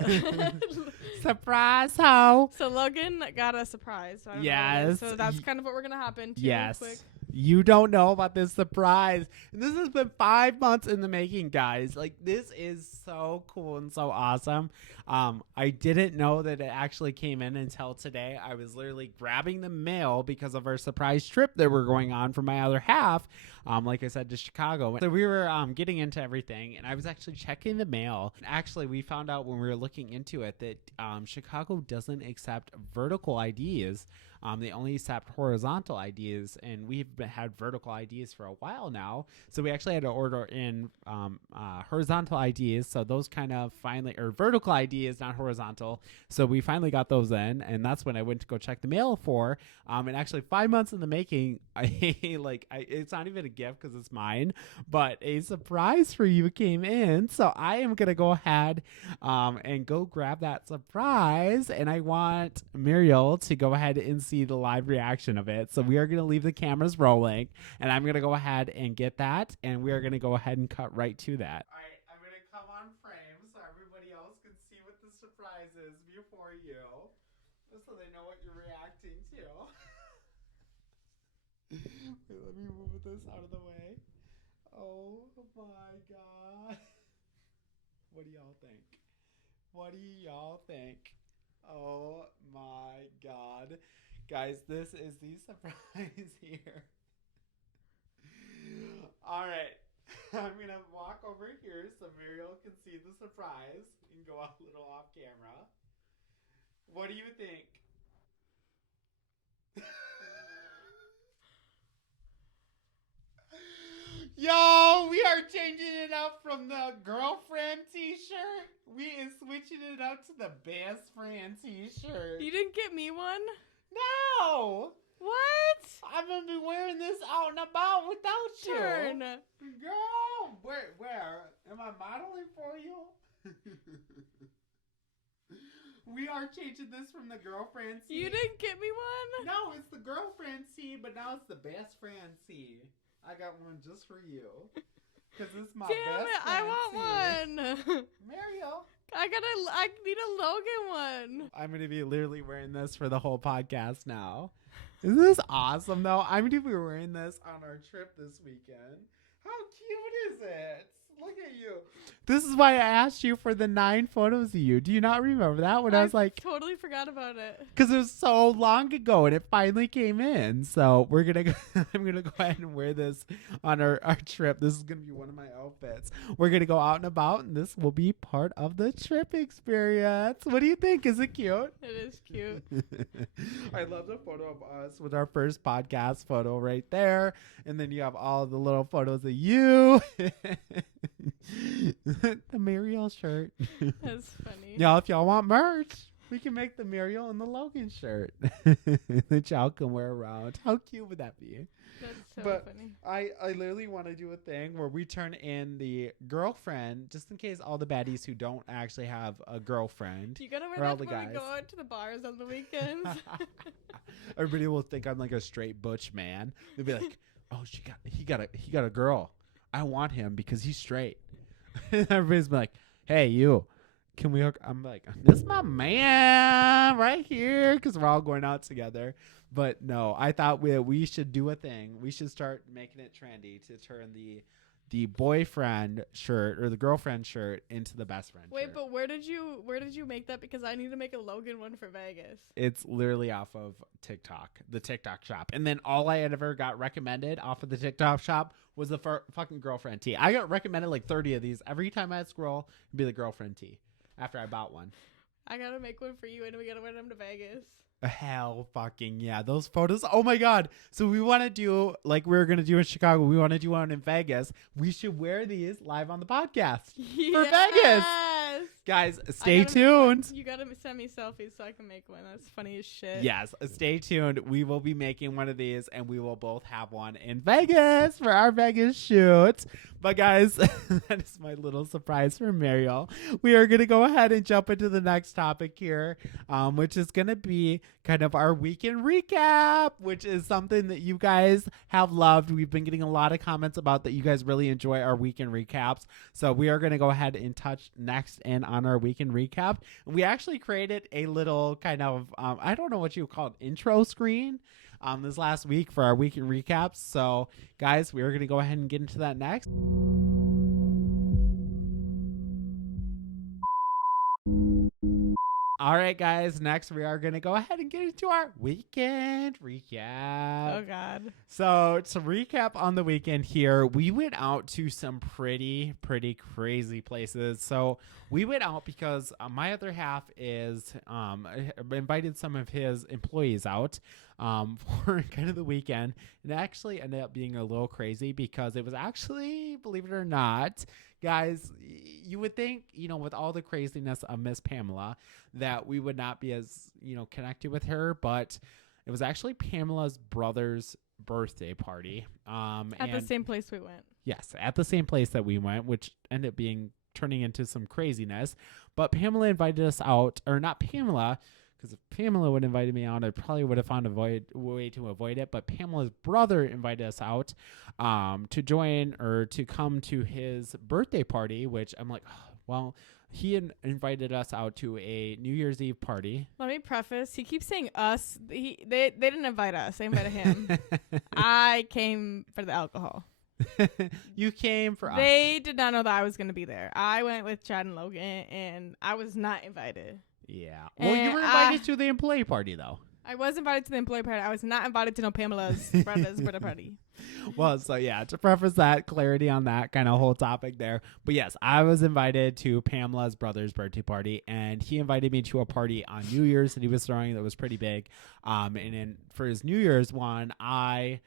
Surprise ho. So Logan got a surprise. So I don't know what it is. Yes. So that's kind of what we're gonna hop into. Yes. Quick. You don't know about this surprise. And this has been 5 months in the making, guys. Like, this is so cool and so awesome. I didn't know that it actually came in until today. I was literally grabbing the mail because of our surprise trip that we're going on for my other half. Like I said, to Chicago. So we were getting into everything, and I was actually checking the mail. And actually, we found out when we were looking into it that Chicago doesn't accept vertical IDs. They only accept horizontal IDs, and we've had vertical IDs for a while now. So we actually had to order in horizontal IDs. So those kind of finally, or vertical IDs, not horizontal. So we finally got those in, and that's when I went to go check the mail for. And actually, 5 months in the making, it's not even a gift because it's mine, but a surprise for you came in. So I am gonna go ahead and go grab that surprise, and I want Muriel to go ahead and see the live reaction of it. So we are gonna leave the cameras rolling, and I'm gonna go ahead and get that, and we are gonna go ahead and cut right to that. All right, I'm gonna come on frame so everybody else can see what the surprise is before you, so they know what you're reacting to. Wait, let me move this out of the way. Oh my god. What do y'all think? What do y'all think? Oh my god. Guys, this is the surprise here. Alright. I'm going to walk over here so Muriel can see the surprise and go a little off camera. What do you think? Yo, we are changing it up from the girlfriend t-shirt. We is switching it up to the best friend t-shirt. You didn't get me one? No! What? I'm gonna be wearing this out and about without you. Turn. Girl, where? Am I modeling for you? We are changing this from the girlfriend C. You didn't get me one? No, it's the girlfriend C, but now it's the best friend C. I got one just for you. Because it's my Damn best it, friend I want C. one. Mario. I need a Logan one. I'm going to be literally wearing this for the whole podcast now. Isn't this awesome, though? I'm going to be wearing this on our trip this weekend. How cute is it? Look at you. This is why I asked you for the 9 photos of you. Do you not remember that? When I was like, totally forgot about it. because it was so long ago and it finally came in. So we're going to go, I'm going to go ahead and wear this on our trip. This is going to be one of my outfits. We're going to go out and about and this will be part of the trip experience. What do you think? Is it cute? It is cute. I love the photo of us with our first podcast photo right there. And then you have all the little photos of you. The Muriel shirt. That's funny. Y'all, if y'all want merch, we can make the Muriel and the Logan shirt that y'all can wear around. How cute would that be? That's so But funny. I literally want to do a thing where we turn in the girlfriend, just in case all the baddies who don't actually have a girlfriend. You gotta Or wear all that the when we guys. go out to the bars on the weekends. Everybody will think I'm like a straight butch man. They'll be like, "Oh, he got a girl. I want him because he's straight." And everybody's be like, "Hey, you, can we hook?" I'm like, "This is my man right here," because we're all going out together. But no, I thought we should do a thing. We should start making it trendy to turn the boyfriend shirt or the girlfriend shirt into the best friend Wait, shirt. but where did you make that? Because I need to make a Logan one for Vegas. It's literally off of TikTok, the TikTok shop. And then all I had ever got recommended off of the TikTok shop was the fucking girlfriend tee. I got recommended like 30 of these. Every time I'd scroll, it'd be the girlfriend tee after I bought one. I gotta make one for you, and we gotta wear them to Vegas. Hell fucking yeah. Those photos. Oh my God. So we want to do like we were going to do in Chicago. We want to do one in Vegas. We should wear these live on the podcast for Vegas. Guys, stay tuned. You gotta send me selfies so I can make one. That's funny as shit. Yes, stay tuned. We will be making one of these and we will both have one in Vegas for our Vegas shoot. But guys, that is my little surprise for Mariel. We are going to go ahead and jump into the next topic here, which is going to be kind of our weekend recap, which is something that you guys have loved. We've been getting a lot of comments about that you guys really enjoy our weekend recaps. So we are going to go ahead and touch next in on our weekend recap. And we actually created a little kind of, I don't know what you would call it, intro screen this last week for our weekend recaps. So guys, we are going to go ahead and get into that next. All right, guys. Next, we are going to go ahead and get into our weekend recap. Oh God. So to recap on the weekend here, we went out to some pretty crazy places. So we went out because my other half is invited some of his employees out for kind of the weekend. And it actually ended up being a little crazy because it was actually, believe it or not, guys, you would think, with all the craziness of Miss Pamela, that we would not be as, connected with her. But it was actually Pamela's brother's birthday party. At the same place we went. Yes, at the same place that we went, which ended up turning into some craziness. But Pamela invited us out, or not Pamela, because if Pamela would have invited me out, I probably would have found a way to avoid it. But Pamela's brother invited us out to join or to come to his birthday party, which I'm like, oh, well, he invited us out to a New Year's Eve party. Let me preface. He keeps saying us. They didn't invite us. They invited him. I came for the alcohol. You came for us. They did not know that I was going to be there. I went with Chad and Logan, and I was not invited. Yeah. Well, you were invited to the employee party, though. I was invited to the employee party. I was not invited to no Pamela's brother's birthday party. Well, so yeah, to preface that, clarity on that kind of whole topic there. But yes, I was invited to Pamela's brother's birthday party, and he invited me to a party on New Year's that he was throwing that was pretty big. And then for his New Year's one, I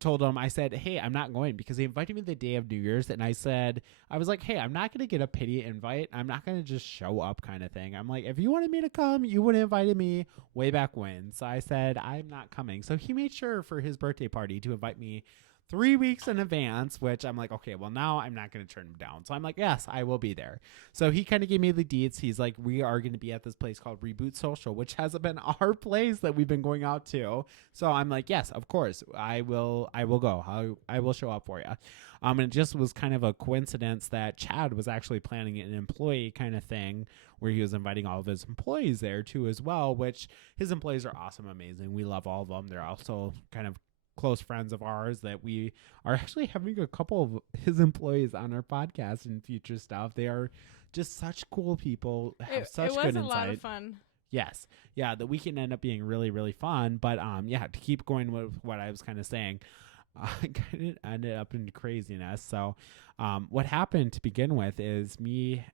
told him, I said, hey, I'm not going because they invited me the day of New Year's. And I was like, hey, I'm not going to get a pity invite. I'm not going to just show up kind of thing. I'm like, if you wanted me to come, you would have invited me way back when. So I said, I'm not coming. So he made sure for his birthday party to invite me 3 weeks in advance, which I'm like, okay, well, now I'm not going to turn him down. So I'm like, yes, I will be there. So he kind of gave me the deets. He's like, we are going to be at this place called Reboot Social, which hasn't been our place that we've been going out to. So I'm like, yes, of course, I will go. I will show up for you. And it just was kind of a coincidence that Chad was actually planning an employee kind of thing where he was inviting all of his employees there too as well, which his employees are awesome, amazing. We love all of them. They're also kind of close friends of ours that we are actually having a couple of his employees on our podcast and future stuff. They are just such cool people, have such good insight. It was a lot of fun. Yes. Yeah, the weekend ended up being really, really fun. But yeah, to keep going with what I was kind of saying, I kind of ended up in craziness. So what happened to begin with is me,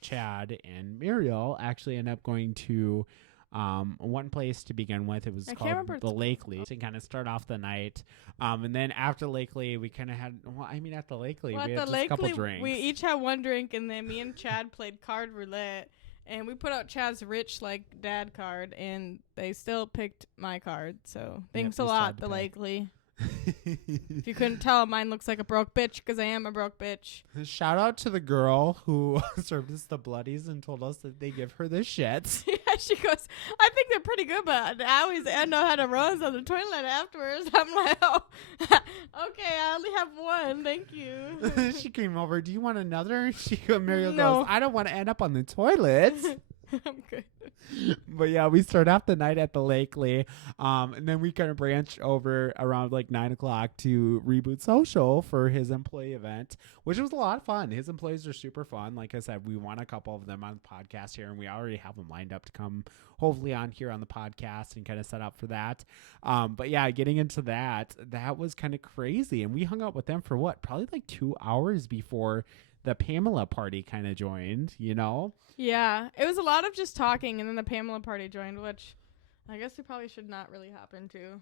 Chad, and Muriel actually ended up going to one place to begin with. It was called the Lakely, to kind of start off the night. And then after Lakely, we kind of had, at the Lakely, we had just a couple drinks. We each had one drink, and then me and Chad played card roulette, and we put out Chad's rich, dad card, and they still picked my card. So thanks a lot, the Lakely. If you couldn't tell, mine looks like a broke bitch because I am a broke bitch. Shout out to the girl who served us the bloodies and told us that they give her the shits. Yeah, she goes, I think they're pretty good, but I know how to run on the toilet afterwards. I'm like, oh, okay, I only have one. Thank you. She came over. Do you want another? Muriel No. goes, I don't want to end up on the toilet. I'm good. But yeah, we start off the night at the Lakely, and then we kind of branch over around 9 o'clock to Reboot Social for his employee event, which was a lot of fun. His employees are super fun. Like I said, we want a couple of them on the podcast here, and we already have them lined up to come hopefully on here on the podcast and kind of set up for that. But yeah, getting into that was kind of crazy, and we hung out with them for probably 2 hours before the Pamela party kind of joined, Yeah, it was a lot of just talking, and then the Pamela party joined, which I guess we probably should not really hop into.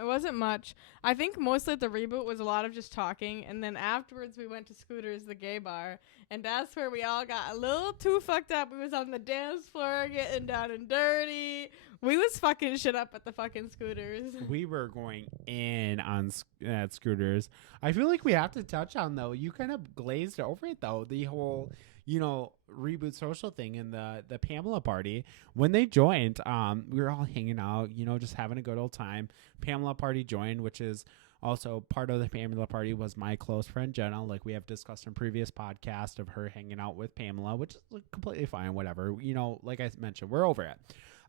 It wasn't much. I think mostly at the Reboot was a lot of just talking, and then afterwards we went to Scooter's, the gay bar, and that's where we all got a little too fucked up. We was on the dance floor getting down and dirty. We was fucking shit up at the fucking Scooters. We were going in on at Scooters. I feel like we have to touch on, though, you kind of glazed over it, though, the whole Reboot Social thing and the Pamela party. When they joined, we were all hanging out, just having a good old time. Pamela party joined, which is also part of the Pamela party was my close friend Jenna, like we have discussed in previous podcast of her hanging out with Pamela, which is completely fine, whatever. Like I mentioned, we're over it.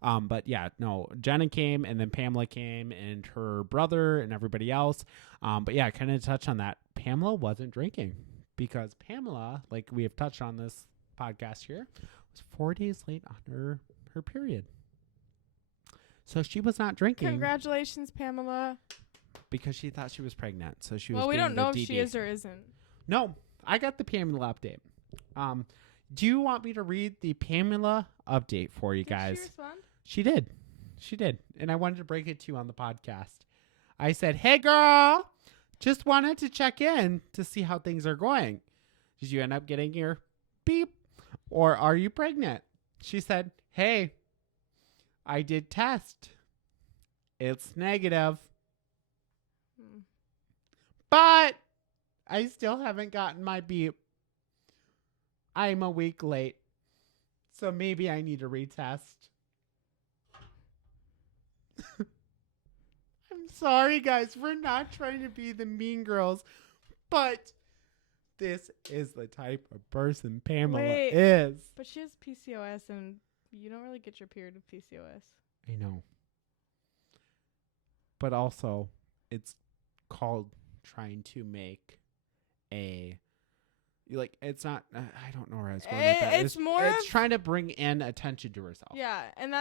But yeah, no, Jenna came and then Pamela came and her brother and everybody else. But yeah, kind of touch on that. Pamela wasn't drinking because Pamela, like we have touched on this podcast here, was 4 days late on her period. So she was not drinking. Congratulations, Pamela. Because she thought she was pregnant. So she was Well, we don't know if DD. she is or isn't. No, I got the Pamela update. Do you want me to read the Pamela update for you guys? Did she respond? She did. She did. And I wanted to break it to you on the podcast. I said, hey, girl, just wanted to check in to see how things are going. Did you end up getting your beep? Or are you pregnant? She said, hey, I did test. It's negative. But I still haven't gotten my beep. I'm a week late. So maybe I need to retest. I'm sorry, guys. We're not trying to be the mean girls. But this is the type of person Pamela is. But she has PCOS, and you don't really get your period with PCOS. I know. But also, it's called trying to make it's not, I don't know where I was going with that. It's trying to bring in attention to herself. Yeah, and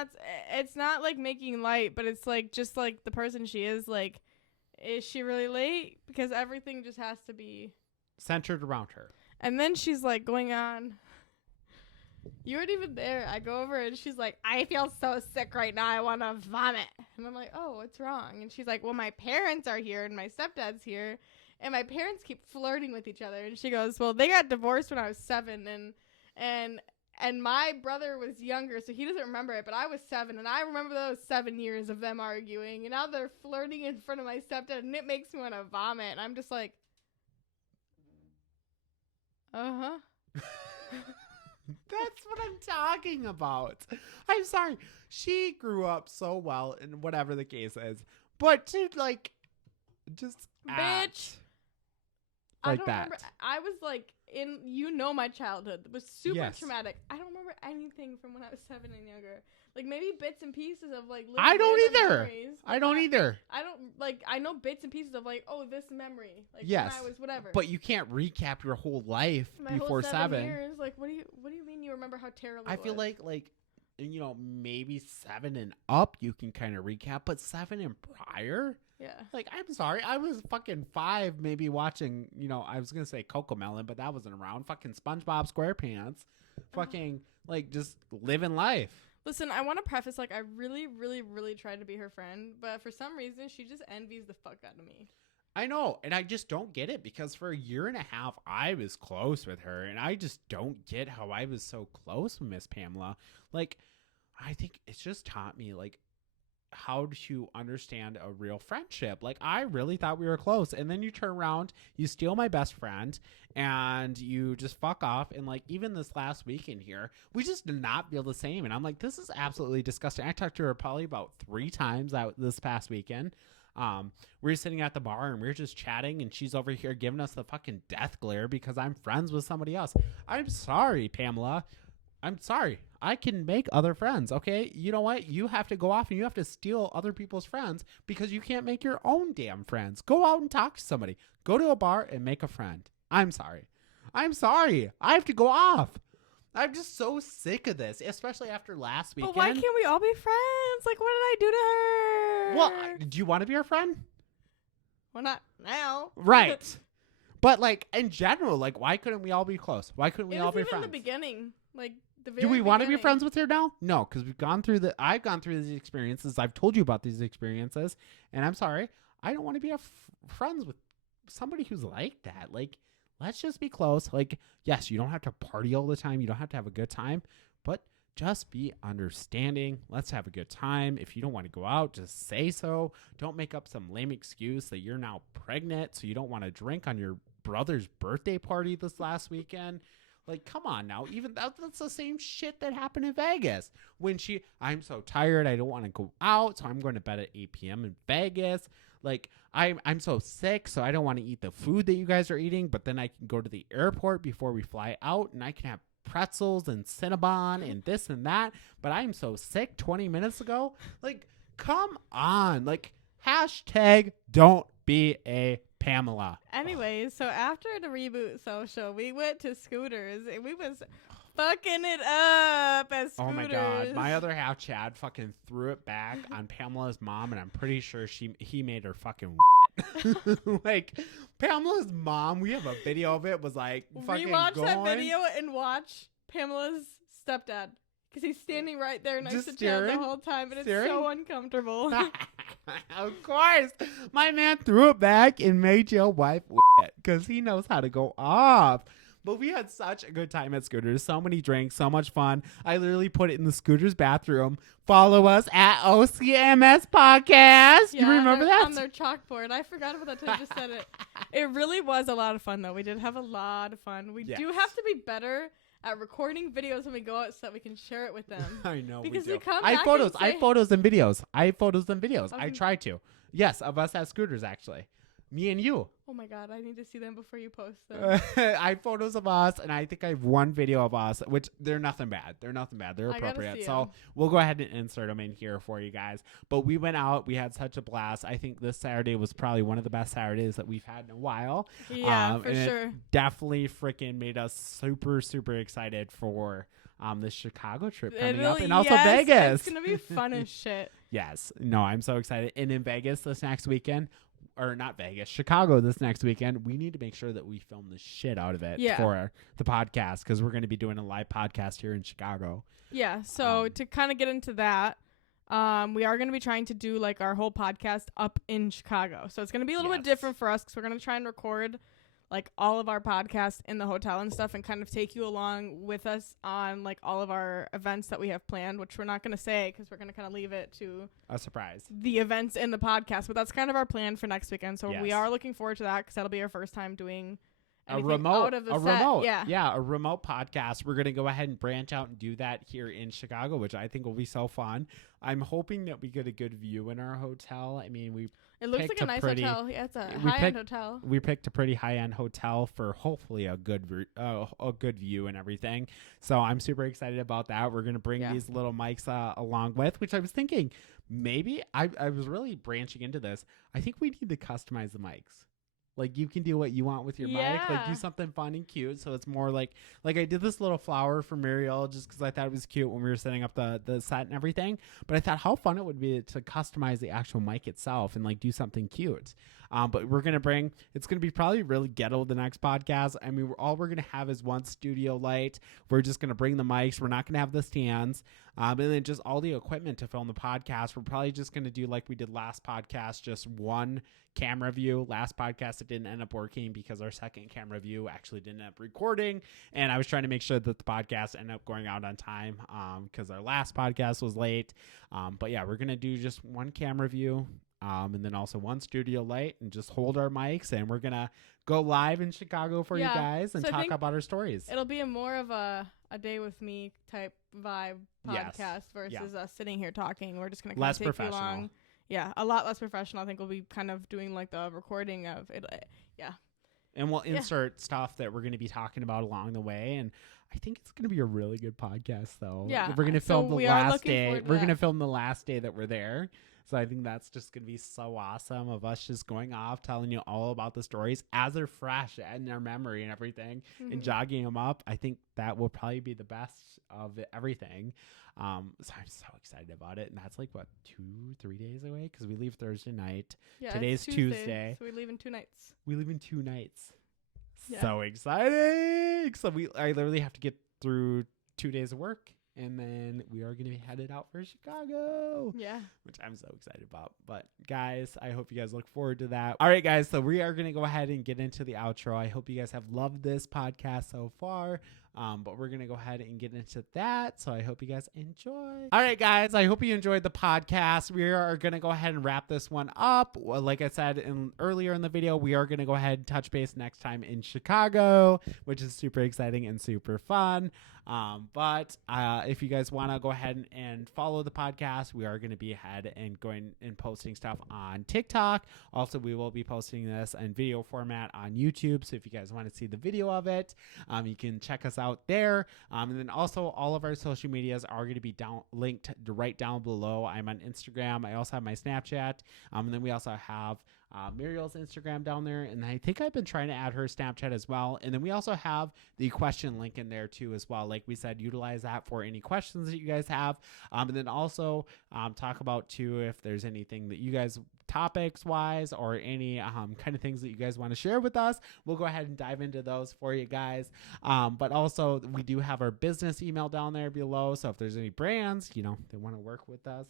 it's not like making light, but it's just the person she is, is she really late? Because everything just has to be centered around her. And then she's going on You weren't even there. I go over and she's like, I feel so sick right now. I want to vomit. And I'm like, oh, what's wrong? And she's like, well, my parents are here and my stepdad's here. And my parents keep flirting with each other. And she goes, well, they got divorced when I was 7. And my brother was younger, so he doesn't remember it. But I was 7. And I remember those 7 years of them arguing. And now they're flirting in front of my stepdad. And it makes me want to vomit. And I'm just like, uh-huh. That's what I'm talking about. I'm sorry. She grew up so well, and whatever the case is. But to, like, just act Bitch. like I don't that. remember. I was like my childhood. It was super Yes. traumatic. I don't remember anything from when I was 7 and younger. Like maybe bits and pieces of like. I don't random either. memories. I don't either. I don't like. I know bits and pieces of like, oh, this memory. Like Yes. when I was whatever. But you can't recap your whole life My before whole 7. years. Like what do you mean you remember how terrible? I it feel was? like you know, maybe 7 and up you can kind of recap, but 7 and prior. Yeah. Like, I'm sorry. I was fucking 5 maybe watching, you know, I was going to say Cocomelon, but that wasn't around. Fucking SpongeBob SquarePants. Fucking, like, just living life. Listen, I want to preface like I really, really, really tried to be her friend, but for some reason she just envies the fuck out of me. I know, and I just don't get it because for a year and a half I was close with her, and I just don't get how I was so close with Miss Pamela. Like, I think it's just taught me, like, how to understand a real friendship. Like, I really thought we were close, and then you turn around, you steal my best friend, and you just fuck off. And like, even this last weekend here, we just did not feel the same, and I'm like, this is absolutely disgusting. I talked to her probably about 3 times out this past weekend. We were sitting at the bar and we were just chatting, and she's over here giving us the fucking death glare because I'm friends with somebody else. I'm sorry, Pamela. I'm sorry. I can make other friends, okay? You know what? You have to go off and you have to steal other people's friends because you can't make your own damn friends. Go out and talk to somebody. Go to a bar and make a friend. I'm sorry. I'm sorry. I have to go off. I'm just so sick of this, especially after last weekend. But why can't we all be friends? Like, what did I do to her? Well, do you want to be her friend? Well, not now. Right. But, like, in general, like, why couldn't we all be close? Why couldn't we It all was be even friends? the beginning. Like, the very Do we want to be beginning. friends with her now? No, because I've gone through these experiences. I've told you about these experiences, and I'm sorry. I don't want to be friends with somebody who's like that. Like, let's just be close. Like, yes, you don't have to party all the time. You don't have to have a good time, but just be understanding. Let's have a good time. If you don't want to go out, just say so. Don't make up some lame excuse that you're now pregnant, so you don't want to drink on your brother's birthday party this last weekend. Like, come on now. Even that's the same shit that happened in Vegas. When I'm so tired, I don't want to go out, so I'm going to bed at 8 p.m. in Vegas. Like, I'm so sick, so I don't want to eat the food that you guys are eating, but then I can go to the airport before we fly out, and I can have pretzels and Cinnabon and this and that, but I'm so sick 20 minutes ago. Like, come on. Like, hashtag don't be a Pamela. Anyways, so after the reboot social, we went to Scooters and we was fucking it up at Scooters. Oh my god, my other half Chad fucking threw it back on Pamela's mom, and I'm pretty sure he made her fucking like, Pamela's mom, we have a video of it, was like fucking rewatch going. that video and watch Pamela's stepdad, because he's standing right there next Just to Chad staring? the whole time, and Staring? it's so uncomfortable. Of course, my man threw it back and made your wife because he knows how to go off. But we had such a good time at Scooters. So many drinks, so much fun. I literally put it in the Scooters bathroom. Follow us at OCMS Podcast. Yeah, You remember that? on their chalkboard. I forgot about that till I just said it. It really was a lot of fun, though. We did have a lot of fun. We do Yes. have to be better at recording videos when we go out so that we can share it with them. I know Because we we do. come I back have and say- photos and videos. I Of- try to. Yes, of us at Scooters, actually. Me and you. Oh my god, I need to see them before you post them. I have photos of us, and I think I have one video of us, which they're nothing bad. They're I gotta appropriate. see So 'em. we'll go ahead and insert them in here for you guys. But we went out. We had such a blast. I think this Saturday was probably one of the best Saturdays that we've had in a while. Yeah, for and it sure. definitely freaking made us super, super excited for this Chicago trip It coming up, really- and also yes, Vegas. It's gonna be fun as shit. Yes. No, I'm so excited. And in Vegas this next weekend, or not Vegas, Chicago this next weekend. We need to make sure that we film the shit out of it for the podcast because we're going to be doing a live podcast here in Chicago. Yeah. So to kind of get into that, we are going to be trying to do like our whole podcast up in Chicago. So it's going to be a little bit different for us because we're going to try and record like all of our podcasts in the hotel and stuff and kind of take you along with us on like all of our events that we have planned, which we're not going to say because we're going to kind of leave it to a surprise, the events in the podcast. But that's kind of our plan for next weekend. So we are looking forward to that because that'll be our first time doing a remote Yeah, a remote podcast. We're going to go ahead and branch out and do that here in Chicago, which I think will be so fun. I'm hoping that we get a good view in our hotel. I mean, it looks like a nice hotel. Yeah, it's a high-end hotel. We picked a pretty high-end hotel for hopefully a good view and everything. So I'm super excited about that. We're going to bring these little mics along with, which I was thinking maybe I was really branching into this. I think we need to customize the mics. Like you can do what you want with your mic, like do something fun and cute. So it's more like I did this little flower for Muriel just because I thought it was cute when we were setting up the set and everything. But I thought how fun it would be to customize the actual mic itself and like do something cute. But it's going to be probably really ghetto the next podcast. I mean, all we're going to have is one studio light. We're just going to bring the mics. We're not going to have the stands. And then just all the equipment to film the podcast. We're probably just going to do like we did last podcast, just one camera view. Last podcast, it didn't end up working because our second camera view actually didn't end up recording. And I was trying to make sure that the podcast ended up going out on time because our last podcast was late. But yeah, we're going to do just one camera view. And then also one studio light and just hold our mics and we're going to go live in Chicago for you guys and talk about our stories. It'll be more of a day with me type vibe podcast versus us sitting here talking. We're just going to kind of take you along. Yeah, a lot less professional. I think we'll be kind of doing like the recording of it. Yeah. And we'll insert stuff that we're going to be talking about along the way. And I think it's going to be a really good podcast though. Yeah. We're going to film the last day. We're going to film the last day that we're there. So I think that's just going to be so awesome of us just going off, telling you all about the stories as they're fresh in our memory and everything and jogging them up. I think that will probably be the best of everything. So I'm so excited about it. And that's like, 2-3 days away? Because we leave Thursday night. Yeah, Today's Tuesday. So we leave in 2 nights. We leave in 2 nights. Yeah. So exciting. So I literally have to get through 2 days of work. And then we are going to be headed out for Chicago. Yeah. Which I'm so excited about. But guys, I hope you guys look forward to that. All right, guys. So we are going to go ahead and get into the outro. I hope you guys have loved this podcast so far. But we're going to go ahead and get into that. So I hope you guys enjoy. All right, guys. I hope you enjoyed the podcast. We are going to go ahead and wrap this one up. Well, like I said earlier in the video, we are going to go ahead and touch base next time in Chicago, which is super exciting and super fun. But if you guys want to go ahead and follow the podcast, we are going to be ahead and going and posting stuff on TikTok. Also, we will be posting this in video format on YouTube. So if you guys want to see the video of it, you can check us out there. And then also all of our social medias are going to be linked right down below. I'm on Instagram. I also have my Snapchat. And then we also have Muriel's Instagram down there, and I think I've been trying to add her Snapchat as well. And then we also have the question link in there too as well. Like we said, utilize that for any questions that you guys have. And then also talk about too if there's anything that you guys topics wise or any kind of things that you guys want to share with us. We'll go ahead and dive into those for you guys. But also we do have our business email down there below. So if there's any brands, they want to work with us,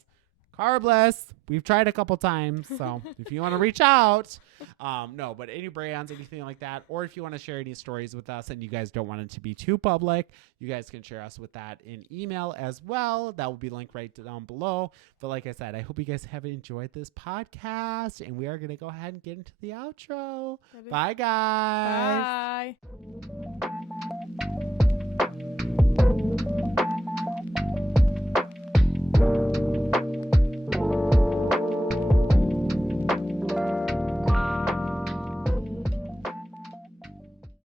carbless, we've tried a couple times, so if you want to reach out, no, but any brands, anything like that, or if you want to share any stories with us and you guys don't want it to be too public, you guys can share us with that in email as well. That will be linked right down below. But like I said, I hope you guys have enjoyed this podcast, and we are going to go ahead and get into the outro. Bye, guys. Bye.